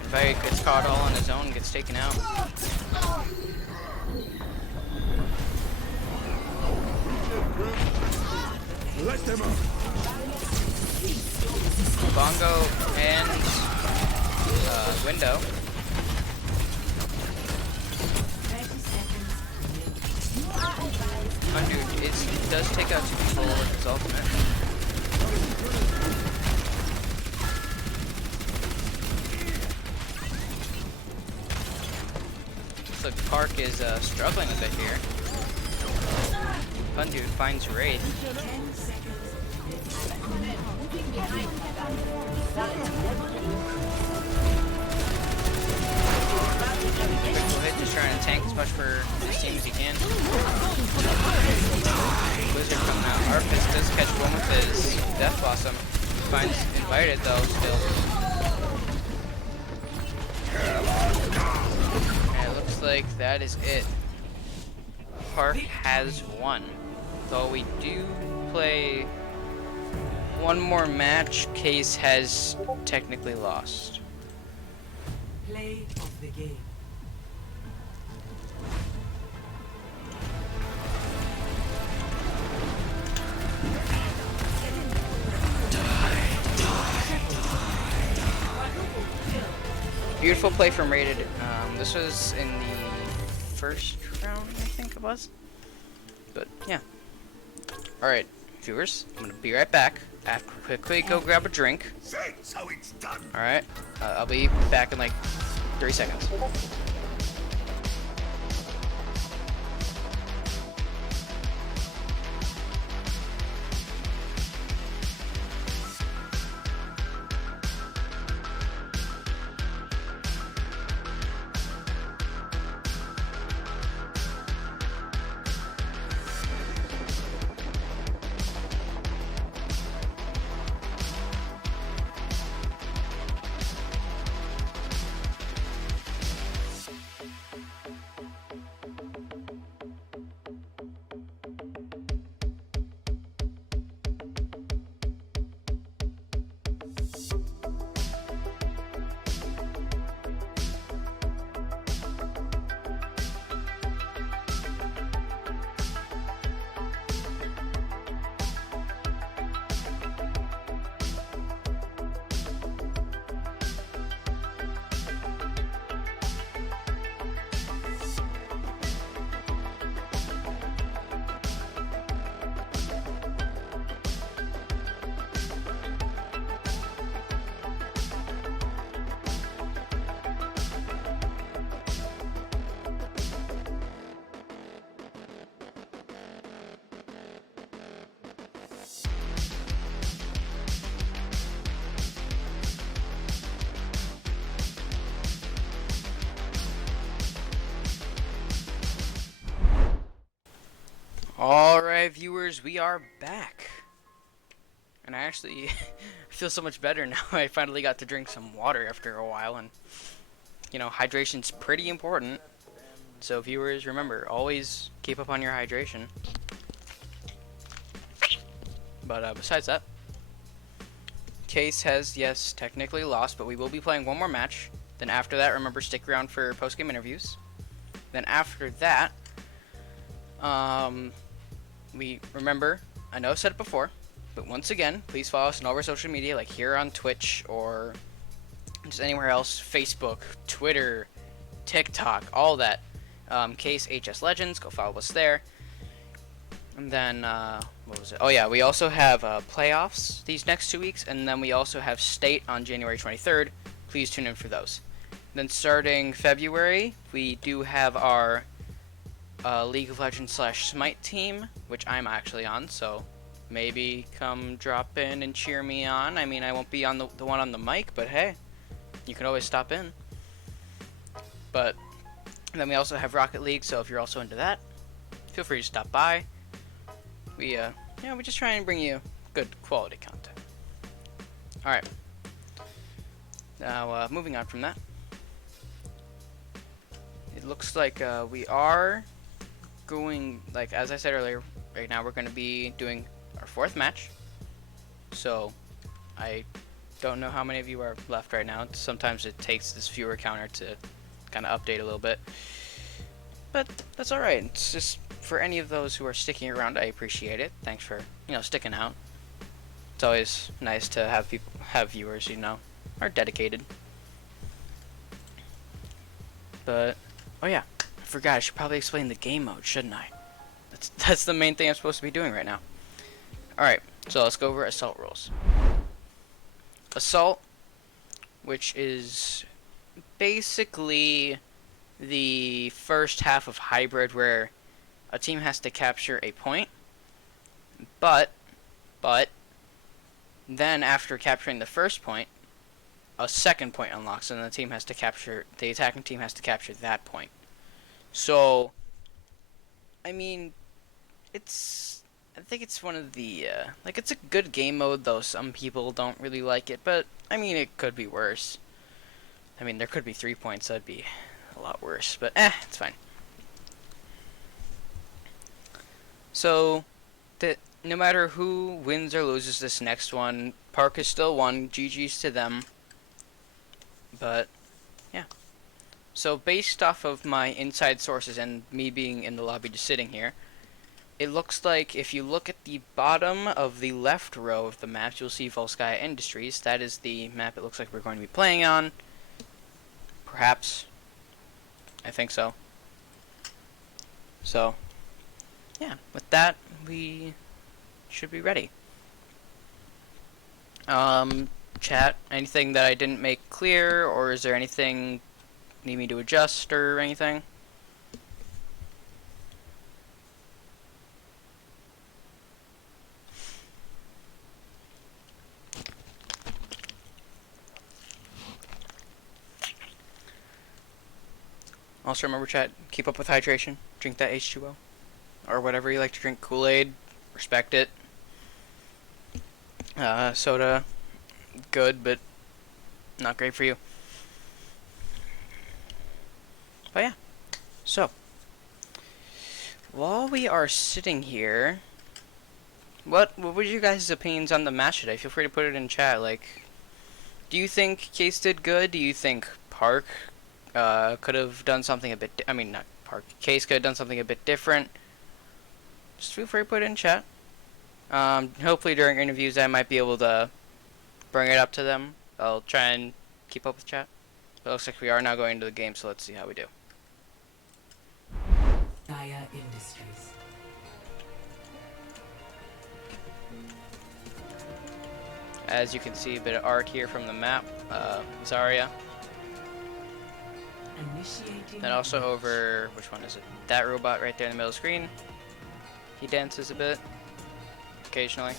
Invited gets caught all on his own, gets taken out. Let them up. Bongo and Window. 100, it does take out 2 people with his ultimate. Looks like Park is struggling a bit here. Dude finds Wraith. Critical hit, just trying to tank as much for his team as he can. Blizzard coming out. Arfis does catch one with his Death Blossom. Finds Invited though still. And it looks like that is it. Park has won. Though we do play one more match, Case has technically lost. Play of the game. Beautiful play from Rated. This was in the first round, I think it was. But yeah. Alright, viewers, I'm gonna be right back. I have to quickly go grab a drink. That's how it's done. Alright, I'll be back in like 3 seconds. Alright, viewers, we are back. And I actually feel so much better now. I finally got to drink some water after a while, and you know, hydration's pretty important. So viewers, remember, always keep up on your hydration. But besides that, Case has, yes, technically lost, but we will be playing one more match. Then after that, remember, stick around for post-game interviews. Then after that, we remember, I know I said it before, But once again, please follow us on all our social media, like here on Twitch or just anywhere else, Facebook, Twitter, TikTok, all that. Case HS Legends, go follow us there. And then, what was it? Oh yeah, we also have playoffs these next 2 weeks, and then we also have state on January 23rd. Please tune in for those. Then starting February, we do have our League of Legends / Smite team, which I'm actually on, so maybe come drop in and cheer me on. I mean, I won't be on the one on the mic, but hey, you can always stop in. But then we also have Rocket League, so if you're also into that, feel free to stop by. We we just try and bring you good quality content. All right. Now, moving on from that, it looks like we are going, like as I said earlier, right now we're going to be doing our 4th match. So, I don't know how many of you are left right now. Sometimes it takes this viewer counter to kind of update a little bit. But that's alright. It's just for any of those who are sticking around, I appreciate it. Thanks for, sticking out. It's always nice to have viewers, are dedicated. But oh yeah, I forgot. I should probably explain the game mode, shouldn't I? That's the main thing I'm supposed to be doing right now. All right, so let's go over assault rules. Assault, which is basically the first half of hybrid, where a team has to capture a point, but then after capturing the first point, a second point unlocks, and the attacking team has to capture that point. So, I mean, I think it's one of the, it's a good game mode, though some people don't really like it, but, I mean, it could be worse. I mean, there could be 3 points, that'd be a lot worse, but, it's fine. So, no matter who wins or loses this next one, Park has still won, GG's to them. But, yeah. So, based off of my inside sources and me being in the lobby just sitting here, it looks like if you look at the bottom of the left row of the map, you'll see Volskaya Industries. That is the map it looks like we're going to be playing on. Perhaps. I think so. So, yeah. With that, we should be ready. Chat, anything that I didn't make clear, or is there anything need me to adjust or anything? Also remember, chat, keep up with hydration. Drink that H2O. Or whatever you like to drink. Kool-Aid. Respect it. Soda. Good, but not great for you. But yeah. So, while we are sitting here, what were you guys' opinions on the match today? Feel free to put it in chat. Like, do you think Case did good? Do you think Park could have done something a bit... not Park. Case could have done something a bit different? Just feel free to put it in chat. Hopefully during interviews I might be able to bring it up to them. I'll try and keep up with chat. But it looks like we are now going into the game, so let's see how we do. Gaia Industries. As you can see, a bit of art here from the map. Zarya. Initiating. Then also over, which one is it? That robot right there in the middle of the screen. He dances a bit. Occasionally.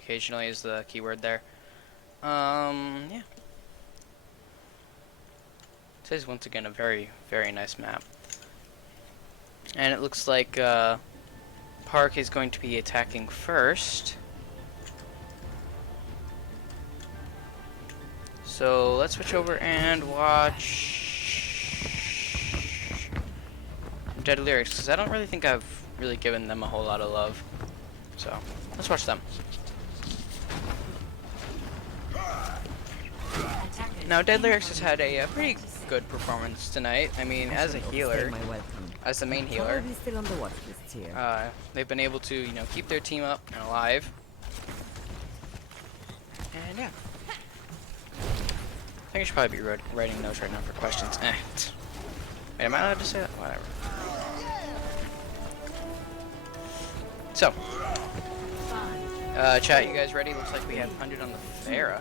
Occasionally is the keyword there. Yeah. This is once again a very, very nice map. And it looks like Park is going to be attacking first. So let's switch over and watch Dead Lyrics, because I don't really think I've really given them a whole lot of love. So let's watch them. Now Dead Lyrics has had a pretty good performance tonight. I mean, as a healer, as the main healer. Probably still on the watch list here. They've been able to, you know, keep their team up and alive. And yeah. I think I should probably be writing notes right now for questions. Wait, am I allowed to say that? Whatever. So, chat, you guys ready? Looks like we have 100 on the Pharah.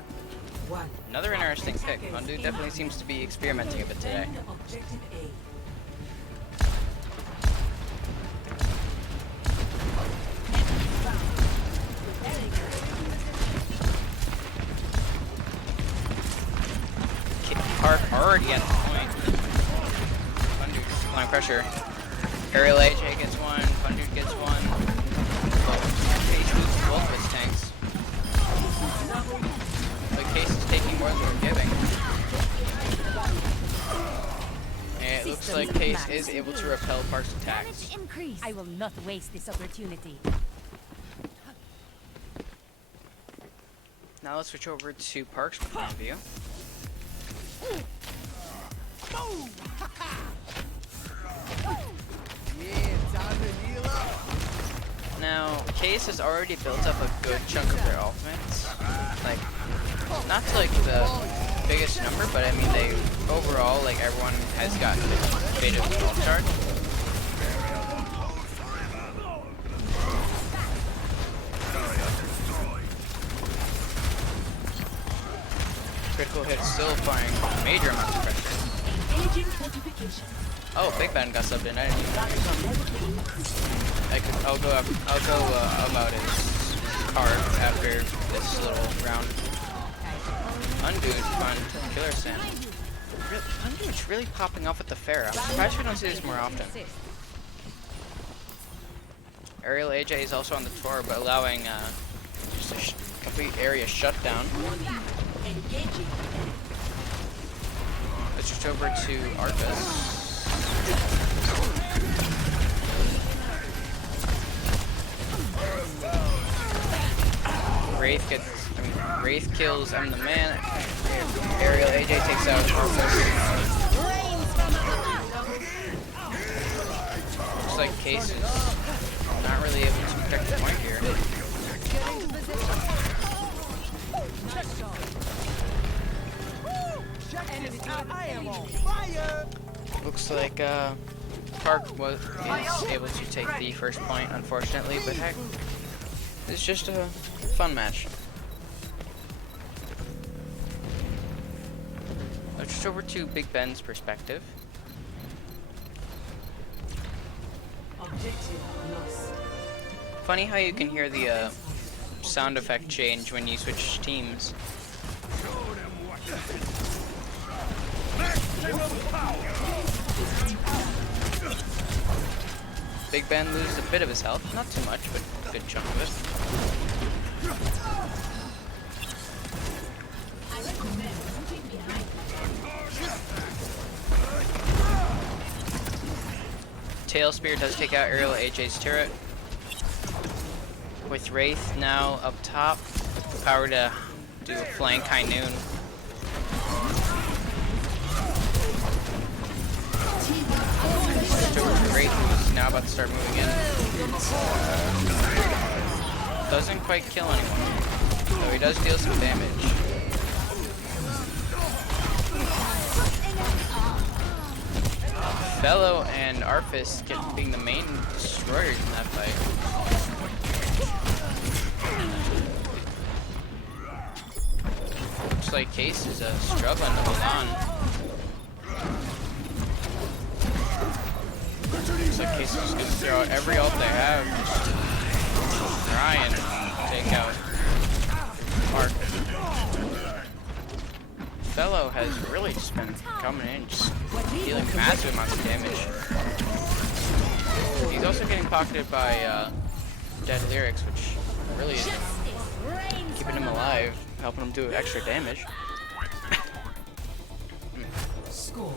Another interesting pick. Hundu definitely seems to be experimenting a bit today. Objective A. Park already at the point. Hundu applying pressure. Aerial AJ gets one. Hundu gets one. Case moves both of his tanks. The Case is taking more than we're giving. And it looks like Case is able to repel Park's attacks. Increase. I will not waste this opportunity. Now let's switch over to Park's point of view. Now, Case has already built up a good chunk of their ultimates. Like, not to like the biggest number, but I mean they overall, like everyone has gotten a bit of ult charge. Critical hit still applying major amounts of pressure. Oh, Big Ben got subbed in. I didn't even know. I'll go about his card after this little round. Undo's fun. Killer Sand. Undo's really popping off with the Pharah. I'm surprised we don't see this more often. Aerial AJ is also on the tour, but allowing just a complete area shutdown. Let's switch over to Arcus. Wraith kills I'm the man. Aerial AJ takes out Arcus. Looks like Case is not really able to protect the point here. Looks like Park is able to take the first point, unfortunately, but heck, it's just a fun match. Let's switch over to Big Ben's perspective. Objective lost. Funny how you can hear the sound effect change when you switch teams. Big Ben loses a bit of his health, not too much, but a good chunk of it. Tail Spear does take out Aerial AJ's turret. With Wraith now up top, power to do a flank high noon. Wraith who's now about to start moving in. Doesn't quite kill anyone, though he does deal some damage. Fellow and Arfis being the main destroyers in that fight. Looks like Case is struggling to hold on. Looks like Case is just gonna throw out every ult they have. Try and take out Mark. Fellow has really just been coming in, just dealing massive amounts of damage. He's also getting pocketed by Dead Lyrics, which really is keeping him alive, helping him do extra damage. Score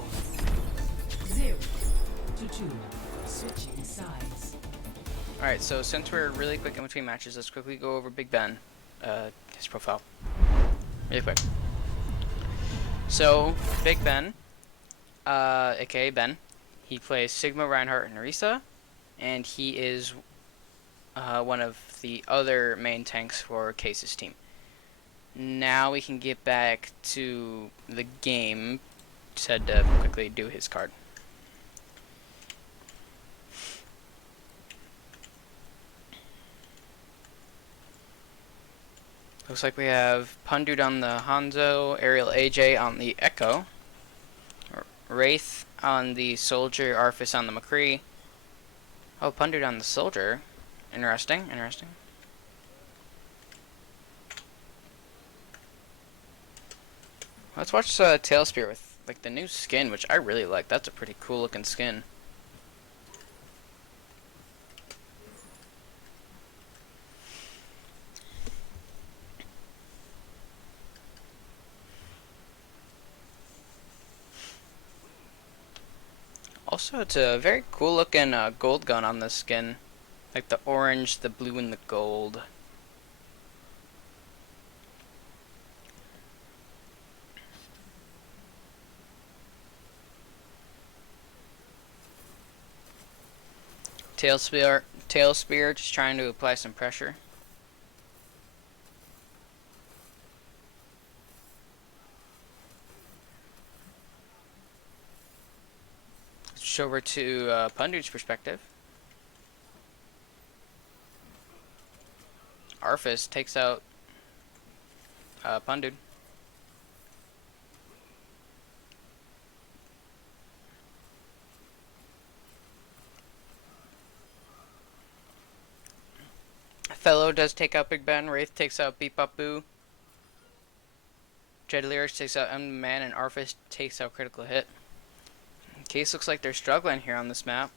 0-2. Switching sides. Alright, so since we're really quick in between matches, let's quickly go over Big Ben, his profile. Really quick. So, Big Ben, aka Ben, He plays Sigma, Reinhardt, and Orisa, and he is one of the other main tanks for Case's team. Now we can get back to the game. Just had to quickly do his card. Looks like we have Pundud on the Hanzo, Ariel AJ on the Echo, Wraith on the Soldier, Arphis on the McCree. Oh, Pundud on the Soldier. Interesting, interesting. Let's watch Tailspear with like the new skin, which I really like. That's a pretty cool looking skin. Also, it's a very cool looking gold gun on this skin. Like the orange, the blue, and the gold. Tailspear, just trying to apply some pressure. Switch over to Pundud's perspective. Arphis takes out Pundud. Fellow does take out Big Ben. Wraith takes out Beep Bop Boo. Dread Lyrics takes out M Man, and Arphis takes out Critical Hit. Case looks like they're struggling here on this map.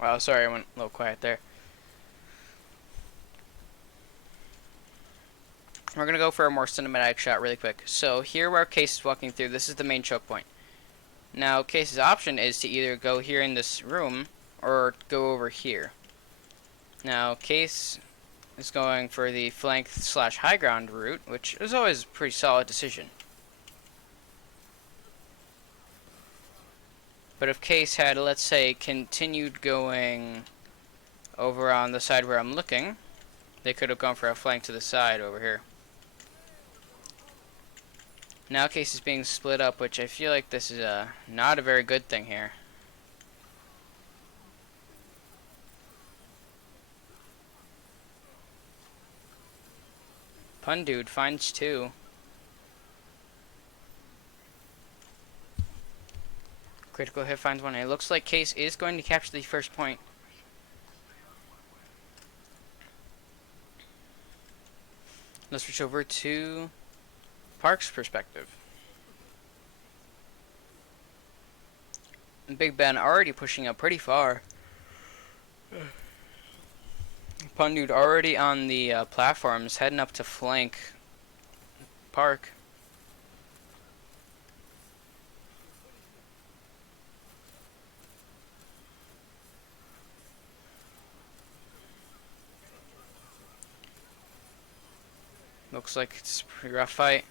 Wow, sorry, I went a little quiet there. We're going to go for a more cinematic shot really quick. So here where Case is walking through, this is the main choke point. Now Case's option is to either go here in this room or go over here. Now Case is going for the flank / high ground route, which is always a pretty solid decision. But if Case had, let's say, continued going over on the side where I'm looking, they could have gone for a flank to the side over here. Now Case is being split up, which I feel like this is not a very good thing here. Pundud finds two. Critical Hit finds one. It looks like Case is going to capture the first point. Let's switch over to Park's perspective. Big Ben already pushing up pretty far. Pundud already on the platforms, heading up to flank Park. Looks like it's a pretty rough fight.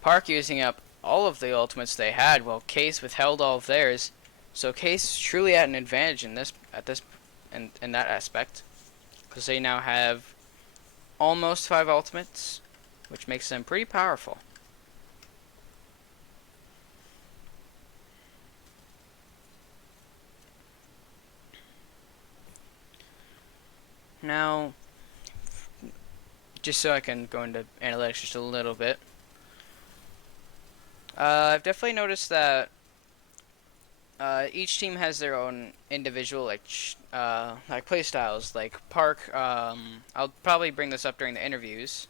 Park using up all of the ultimates they had, while Case withheld all of theirs. So Case is truly at an advantage in that aspect, because they now have almost 5 ultimates, which makes them pretty powerful. Now, just so I can go into analytics just a little bit, I've definitely noticed that each team has their own individual like play styles. Like Park, I'll probably bring this up during the interviews,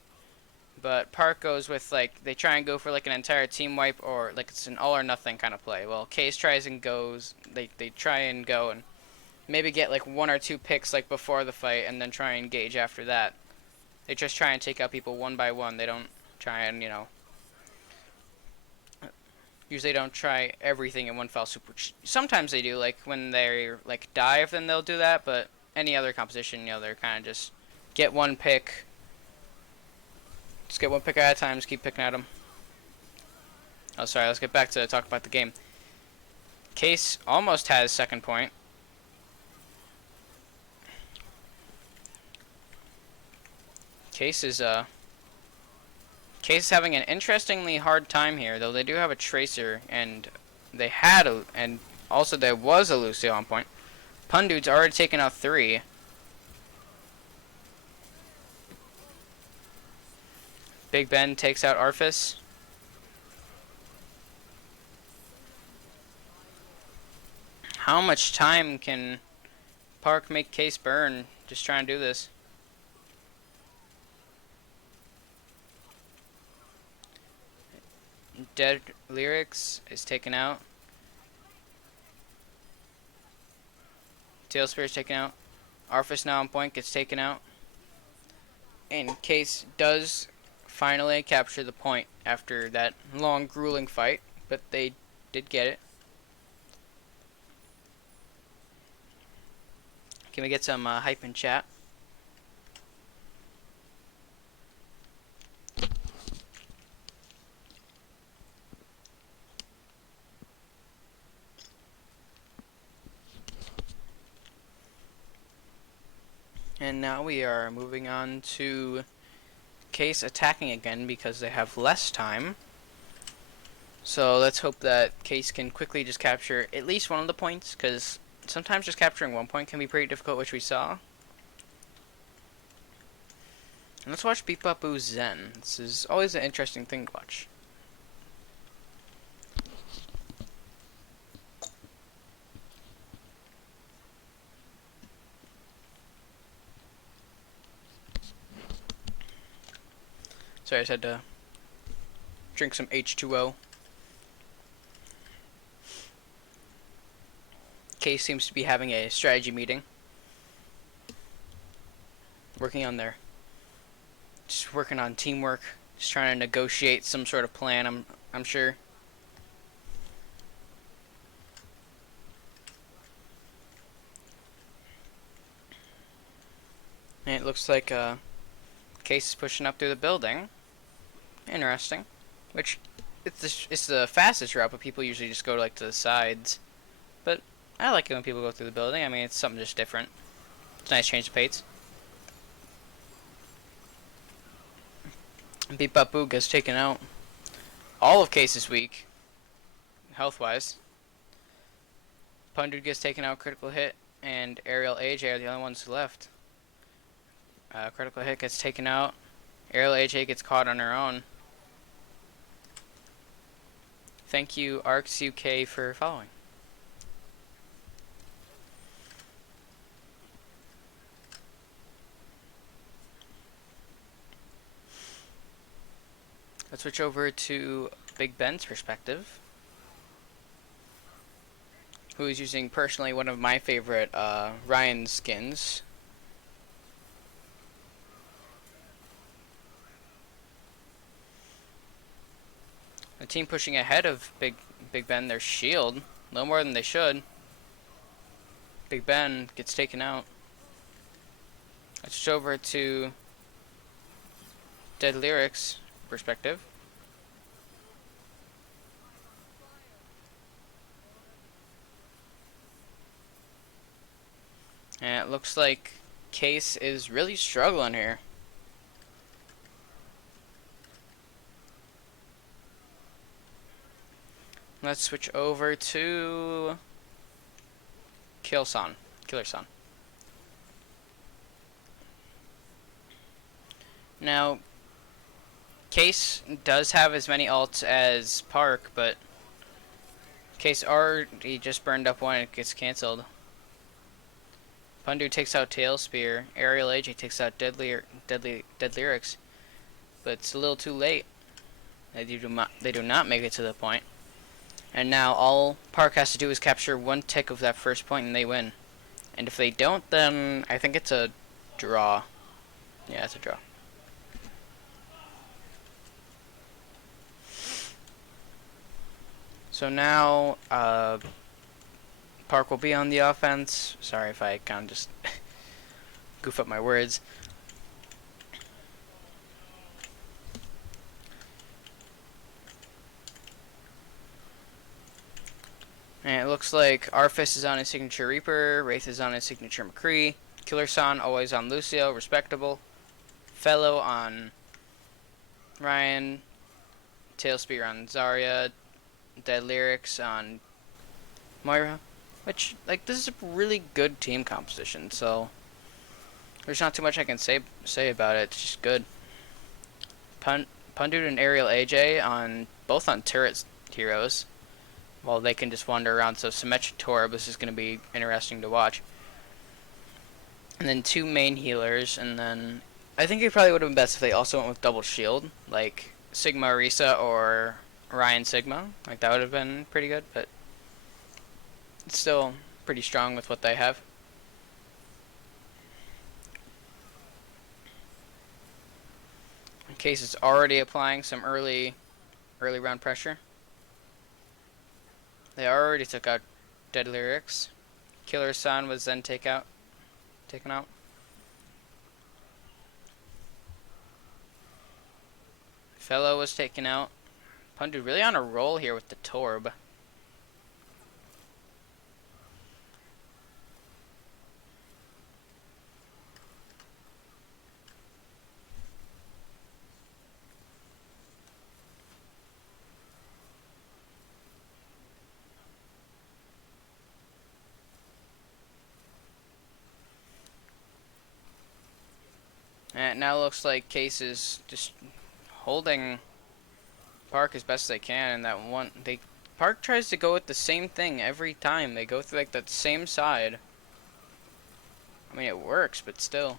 but Park goes with like they try and go for like an entire team wipe, or like it's an all or nothing kind of play. Well, Case tries and goes. They try and go and maybe get like 1 or 2 picks like before the fight, and then try and engage after that. They just try and take out people one by one. They don't try and usually don't try everything in one fell swoop. Which sometimes they do, like when they like dive, then they'll do that. But any other composition, you know, they're kind of just get one pick. Just get one pick at a time. Just keep picking at them. Oh, sorry. Let's get back to talk about the game. Case almost has second point. Case is Case is having an interestingly hard time here, though they do have a tracer, and they had a, and also there was a Lucio on point. Pundude's already taken out 3. Big Ben takes out Arphis. How much time can Park make Case burn just trying to do this? Dead Lyrics is taken out. Tail Spear is taken out. Arphis now on point, gets taken out. And Case does finally capture the point after that long, grueling fight, but they did get it. Can we get some hype in chat? And now we are moving on to Case attacking again because they have less time. So let's hope that Case can quickly just capture at least one of the points, because sometimes just capturing one point can be pretty difficult, which we saw. And let's watch Beep Up Boo Zen. This is always an interesting thing to watch. Sorry, I just had to drink some H2O. Case seems to be having a strategy meeting. Just working on teamwork. Just trying to negotiate some sort of plan, I'm sure. And it looks like Case is pushing up through the building. Interesting. Which, it's the fastest route, but people usually just go like to the sides. But I like it when people go through the building. I mean, it's something just different. It's a nice change of pace. Beep Boo gets taken out. All of Case is weak, health-wise. Pundude gets taken out, critical hit, and Aerial AJ are the only ones left. Critical hit gets taken out. Aerial AJ gets caught on her own. Thank you, Arcs UK, for following. Let's switch over to Big Ben's perspective, who is using personally one of my favorite Ryan skins. The team pushing ahead of Big Ben, their shield, no more than they should. Big Ben gets taken out. Let's switch over to Dead Lyrics perspective. And it looks like Case is really struggling here. Let's switch over to Killer San. Now, Case does have as many ults as Park, but Case already just burned up one and it gets cancelled. Pundu takes out Tail Spear. Aerial AJ takes out Dead Lyrics. But it's a little too late. They do not make it to the point. And now all Park has to do is capture one tick of that first point and they win. And if they don't, then I think it's a draw. Yeah, it's a draw. So now, Park will be on the offense. Sorry if I kind of just goof up my words. And it looks like Arfis is on his signature Reaper, Wraith is on his signature McCree, Killer San always on Lucio, respectable. Fellow on Ryan, Tailspear on Zarya, Dead Lyrics on Moira. Which, like, this is a really good team composition, so there's not too much I can say about it. It's just good. Pundit and Aerial AJ on both on turret heroes. Well, they can just wander around, so Symmetric Torb, this is going to be interesting to watch. And then 2 main healers, and then I think it probably would have been best if they also went with double shield, like Sigma Orisa or Ryan Sigma. Like, that would have been pretty good, but it's still pretty strong with what they have. Case is already applying some early round pressure. They already took out Dead Lyrics. Killer San was then taken out. Fellow was taken out. Pundu really on a roll here with the Torb. And it now looks like Case is just holding Park as best they can, and that one Park tries to go with the same thing every time. They go through like that same side. I mean, it works, but still.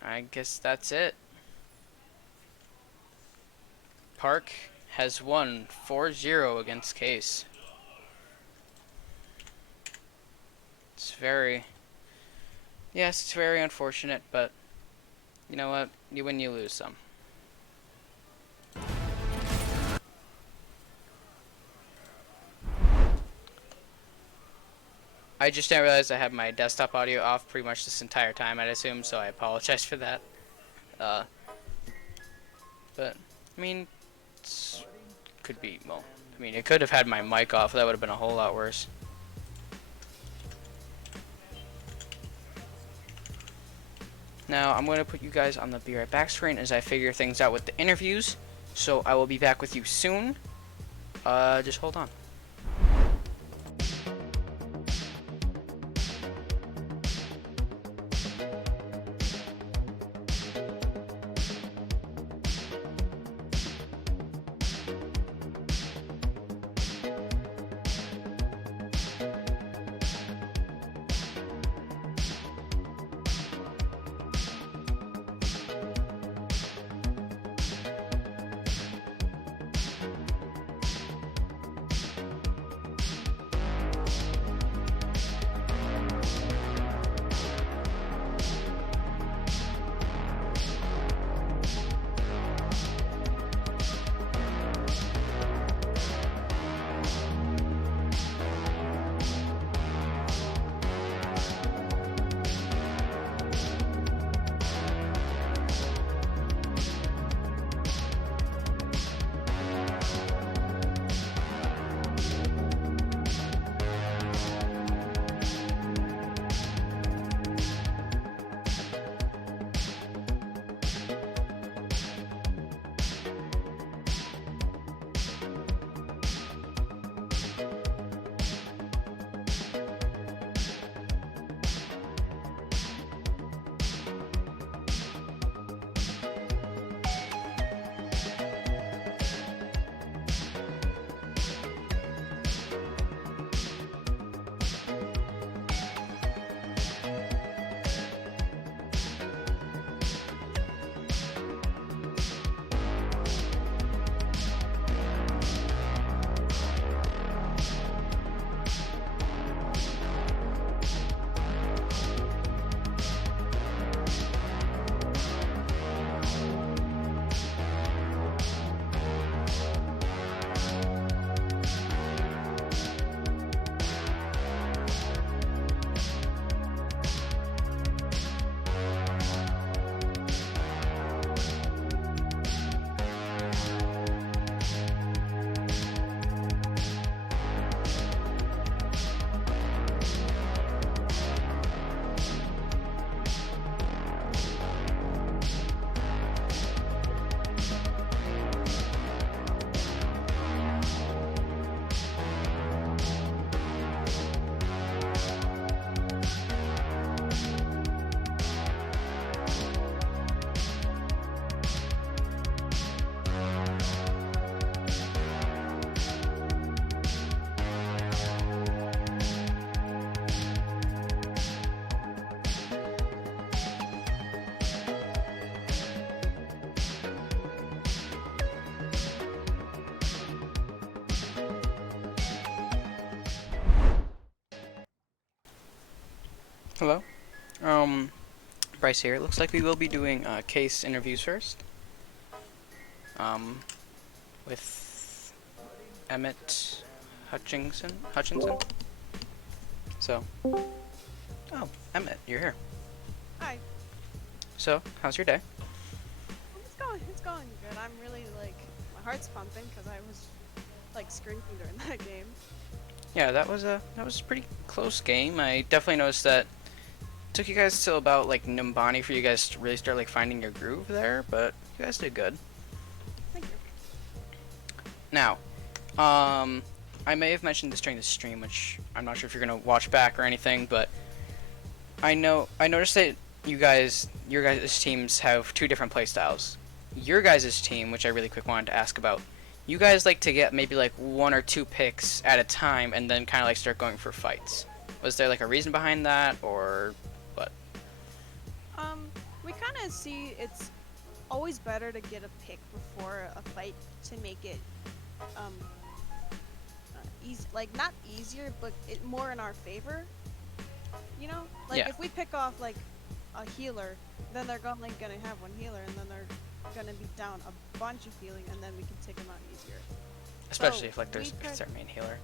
I guess that's it. Park has won 4-0 against Case. It's very unfortunate, but you know what? You win, you lose some. I just didn't realize I had my desktop audio off pretty much this entire time, I'd assume, so I apologize for that. But, I mean, it could have had my mic off. That would have been a whole lot worse. Now, I'm going to put you guys on the Be Right Back screen as I figure things out with the interviews. So, I will be back with you soon. Just hold on. Hello. Um, Bryce here. It looks like we will be doing case interviews first. Um, with Emmett Hutchinson. So, oh, Emmett, you're here. Hi. So, how's your day? It's going good. I'm really like my heart's pumping because I was like screaming during that game. Yeah, that was a pretty close game. I definitely noticed that it took you guys till about like Nimbani for you guys to really start like finding your groove there, but you guys did good. Thank you. Now, I may have mentioned this during the stream, which I'm not sure if you're gonna watch back or anything, but I noticed that your guys' teams have two different playstyles. Your guys' team, which I really quick wanted to ask about, you guys like to get maybe like one or two picks at a time and then kind of like start going for fights. Was there like a reason behind that, or what? We kind of see it's always better to get a pick before a fight to make it easy, like not easier, but it more in our favor. You know, like Yeah. if we pick off like a healer, then they're gonna have one healer, and then they're gonna be down a bunch of healing, and then we can take them out easier. Especially So, if like we it's their main healer.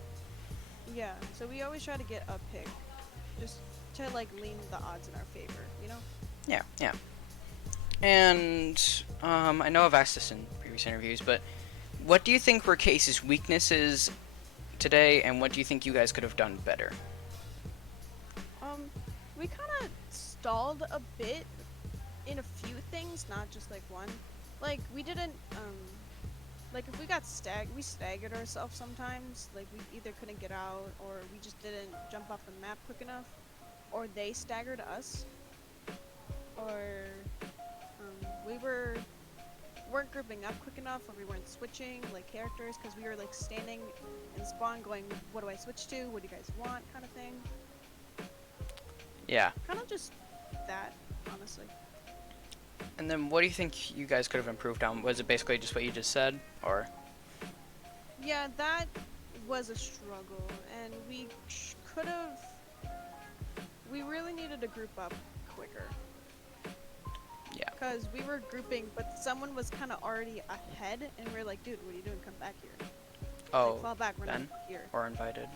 Yeah, so we always try to get a pick, just to like lean the odds in our favor, you know? Yeah, yeah. And I know I've asked this in previous interviews, but what do you think were Case's weaknesses today, and what do you think you guys could have done better? We kind of stalled a bit in a few things, not just like one. Like we didn't, like if we got we staggered ourselves sometimes. Like we either couldn't get out, or we just didn't jump off the map quick enough, or they staggered us, or we weren't grouping up quick enough, or we weren't switching like characters because we were like standing in spawn going, what do I switch to? What do you guys want? Kind of thing. Yeah. Kind of just that, honestly. And then what do you think you guys could have improved on? Was it basically just what you just said, or? Yeah, that was a struggle, and we could have. We really needed to group up quicker. Yeah. Because we were grouping, but someone was kind of already ahead, and we were like, dude, what are you doing? Come back here. Oh, Like, fall back, we're not Ben? here. Or invited?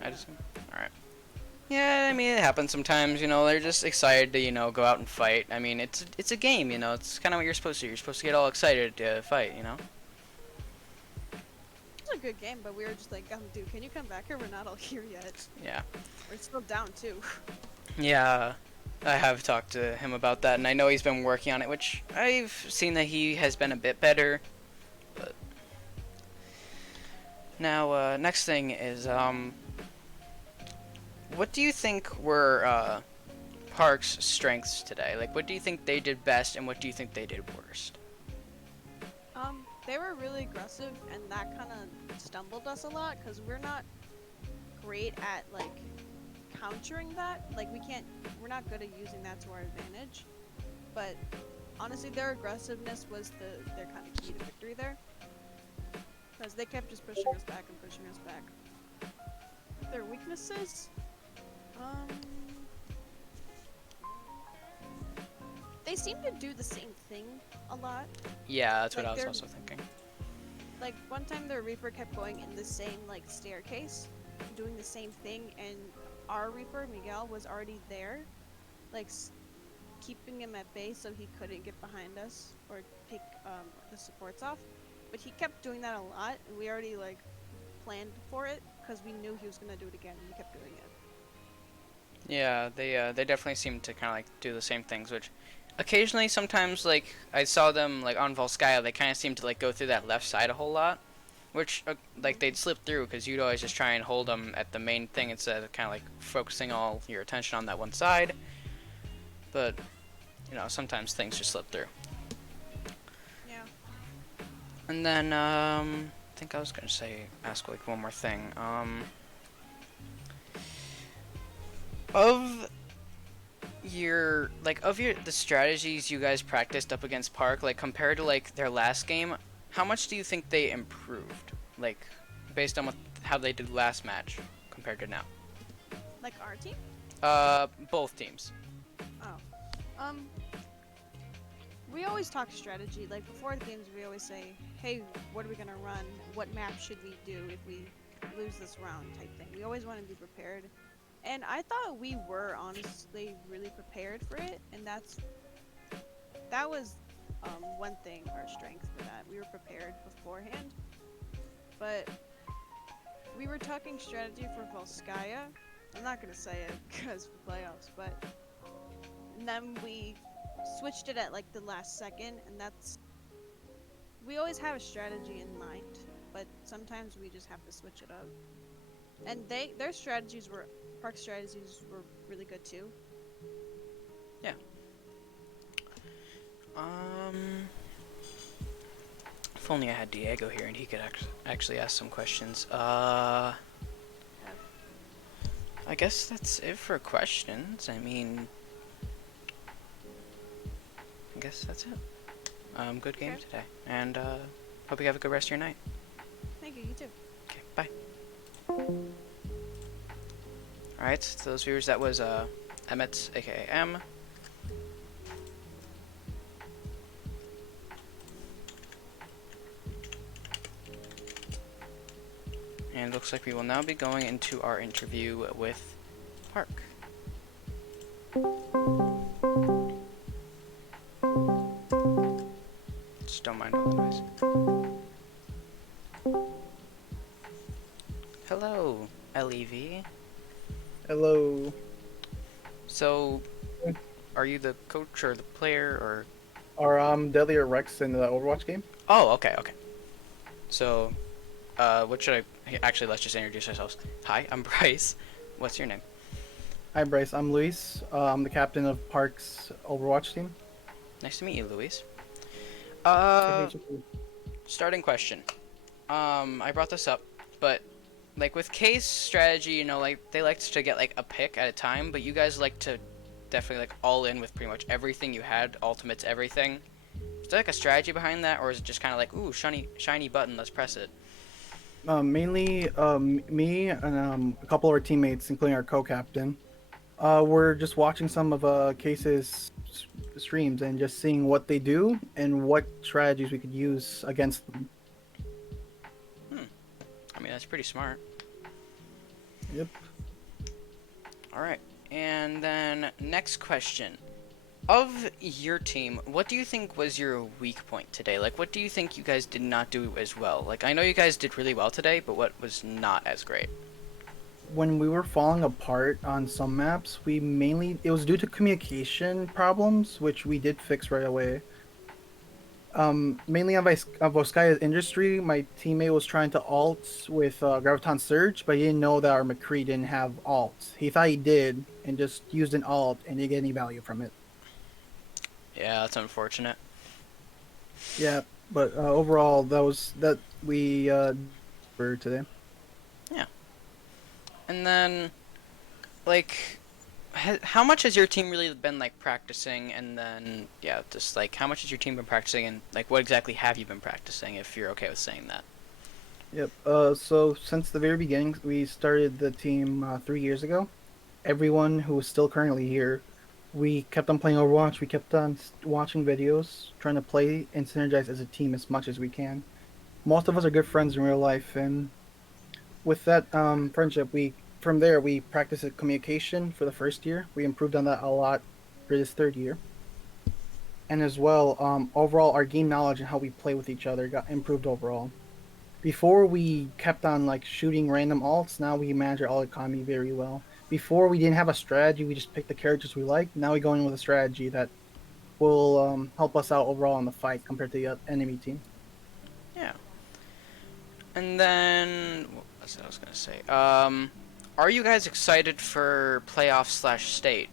I just... Alright. Yeah, I mean, it happens sometimes, you know, they're just excited to, you know, go out and fight. I mean, it's a game, you know, it's kind of what you're supposed to do. You're supposed to get all excited to fight, you know? It was a good game, but we were just like, dude, can you come back here? We're not all here yet. Yeah. We're still down, too. Yeah, I have talked to him about that, and I know he's been working on it, which I've seen that he has been a bit better. But now, next thing is, what do you think were Park's strengths today? Like, what do you think they did best, and what do you think they did worst? They were really aggressive, and that kind of stumbled us a lot, because we're not great at, like, countering that. Like, we're not good at using that to our advantage. But, honestly, their aggressiveness was their kind of key to victory there. Because they kept just pushing us back and pushing us back. Their weaknesses? They seem to do the same thing a lot. Yeah, that's what Like, I was they're- also thinking. Like, one time their Reaper kept going in the same, like, staircase, doing the same thing, and our Reaper, Miguel, was already there, like, keeping him at bay so he couldn't get behind us or take the supports off. But he kept doing that a lot, and we already, like, planned for it, because we knew he was gonna do it again, and he kept doing it. Yeah, they definitely seem to kind of like do the same things, which occasionally, sometimes, like I saw them like on Volskaya, they kind of seem to like go through that left side a whole lot, which like they'd slip through because you'd always just try and hold them at the main thing instead of kind of like focusing all your attention on that one side. But you know, sometimes things just slip through. Yeah. And then I think I was gonna ask like one more thing. Of the strategies you guys practiced up against Park, like compared to like their last game, how much do you think they improved? Like based on how they did last match compared to now? Like our team? Both teams. Oh. We always talk strategy. Like before the games, we always say, "Hey, what are we gonna run? What map should we do if we lose this round?" Type thing. We always want to be prepared, and I thought we were honestly really prepared for it, and that was one thing, our strength for that. We were prepared beforehand, but we were talking strategy for Volskaya. I'm not gonna say it because for playoffs, but and then we switched it at like the last second, and that's we always have a strategy in mind, but sometimes we just have to switch it up. And their strategies were Park strategies were really good too. Yeah. If only I had Diego here and he could actually ask some questions. I guess that's it for questions. I mean, I guess that's it. Good game Okay. today, and hope you have a good rest of your night. Thank you. You too. Okay, bye. Alright, to those viewers, that was Emmett, aka M. And it looks like we will now be going into our interview with Park. Just don't mind all the noise. Hello, LEV. Hello. So, are you the coach or the player or? Or Deadly or Rex in the Overwatch game? Oh, okay. So, what should I? Actually, let's just introduce ourselves. Hi, I'm Bryce. What's your name? Hi Bryce, I'm Luis. I'm the captain of Park's Overwatch team. Nice to meet you, Luis. Okay, Starting question. I brought this up, but like with K's strategy, you know, like they like to get like a pick at a time, but you guys like to definitely like all in with pretty much everything you had, ultimates, everything. Is there like a strategy behind that, or is it just kind of like, ooh, shiny button, let's press it? mainly me and a couple of our teammates, including our co-captain. We're just watching some of Case's streams and just seeing what they do and what strategies we could use against them. I mean, that's pretty smart. Yep. All right, and then next question. Of your team, what do you think was your weak point today? Like, what do you think you guys did not do as well? Like, I know you guys did really well today, but what was not as great? When we were falling apart on some maps, it was due to communication problems, which we did fix right away. Mainly on Voskaya's industry, my teammate was trying to alt with Graviton Surge, but he didn't know that our McCree didn't have alt. He thought he did, and just used an alt and didn't get any value from it. Yeah, that's unfortunate. Yeah, but overall, that we for today. Yeah. And then, like, how much has your team really been like practicing? And then, yeah, just like how much has your team been practicing, and like what exactly have you been practicing? If you're okay with saying that. Yep. So since the very beginning, we started the team 3 years ago. Everyone who is still currently here, we kept on playing Overwatch. We kept on watching videos, trying to play and synergize as a team as much as we can. Most of us are good friends in real life, and with that friendship, we from there we practiced communication for the first year. We improved on that a lot for this third year, and as well, overall, our game knowledge and how we play with each other got improved overall. Before we kept on like shooting random alts, now we manage our alt economy very well. Before we didn't have a strategy, we just picked the characters we like. Now we go in with a strategy that will help us out overall in the fight compared to the enemy team. Yeah. And then, what was I was gonna say? Are you guys excited for playoff/state?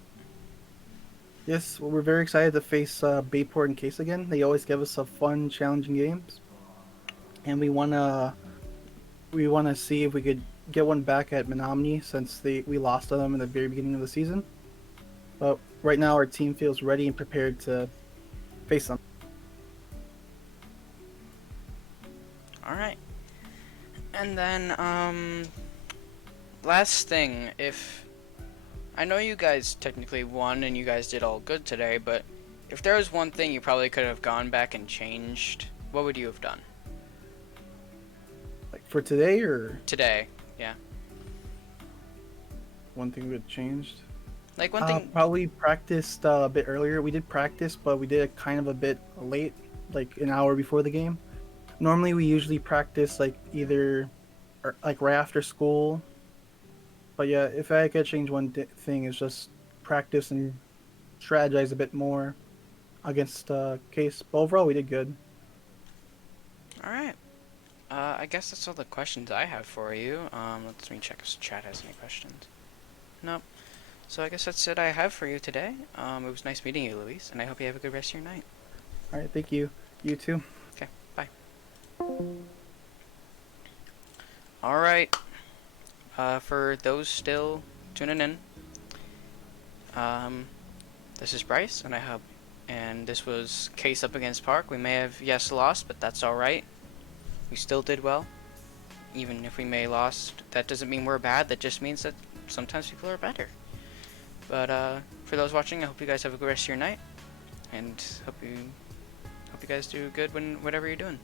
Yes, well, we're very excited to face Bayport and Case again. They always give us a fun, challenging games, and we wanna see if we could get one back at Menominee since we lost to them in the very beginning of the season. But right now, our team feels ready and prepared to face them. All right. And then, last thing, if I know you guys technically won and you guys did all good today, but if there was one thing you probably could have gone back and changed, what would you have done? Like for today, or Today, yeah. one thing that changed? Like one thing. Probably practiced a bit earlier. We did practice, but we did it kind of a bit late, like an hour before the game. Normally, we usually practice like either or, like right after school. But yeah, if I could change one thing, is just practice and strategize a bit more against Case. But overall, we did good. Alright. I guess that's all the questions I have for you. Let me check if chat has any questions. Nope. So I guess that's it I have for you today. It was nice meeting you, Luis, and I hope you have a good rest of your night. All right, thank you. You too. Okay, bye. Alright. For those still tuning in, this is Bryce, and this was Case up against Park. We may have, yes, lost, but that's alright. We still did well. Even if we may lost, that doesn't mean we're bad, that just means that sometimes people are better. But for those watching, I hope you guys have a good rest of your night, and hope you guys do good whatever you're doing.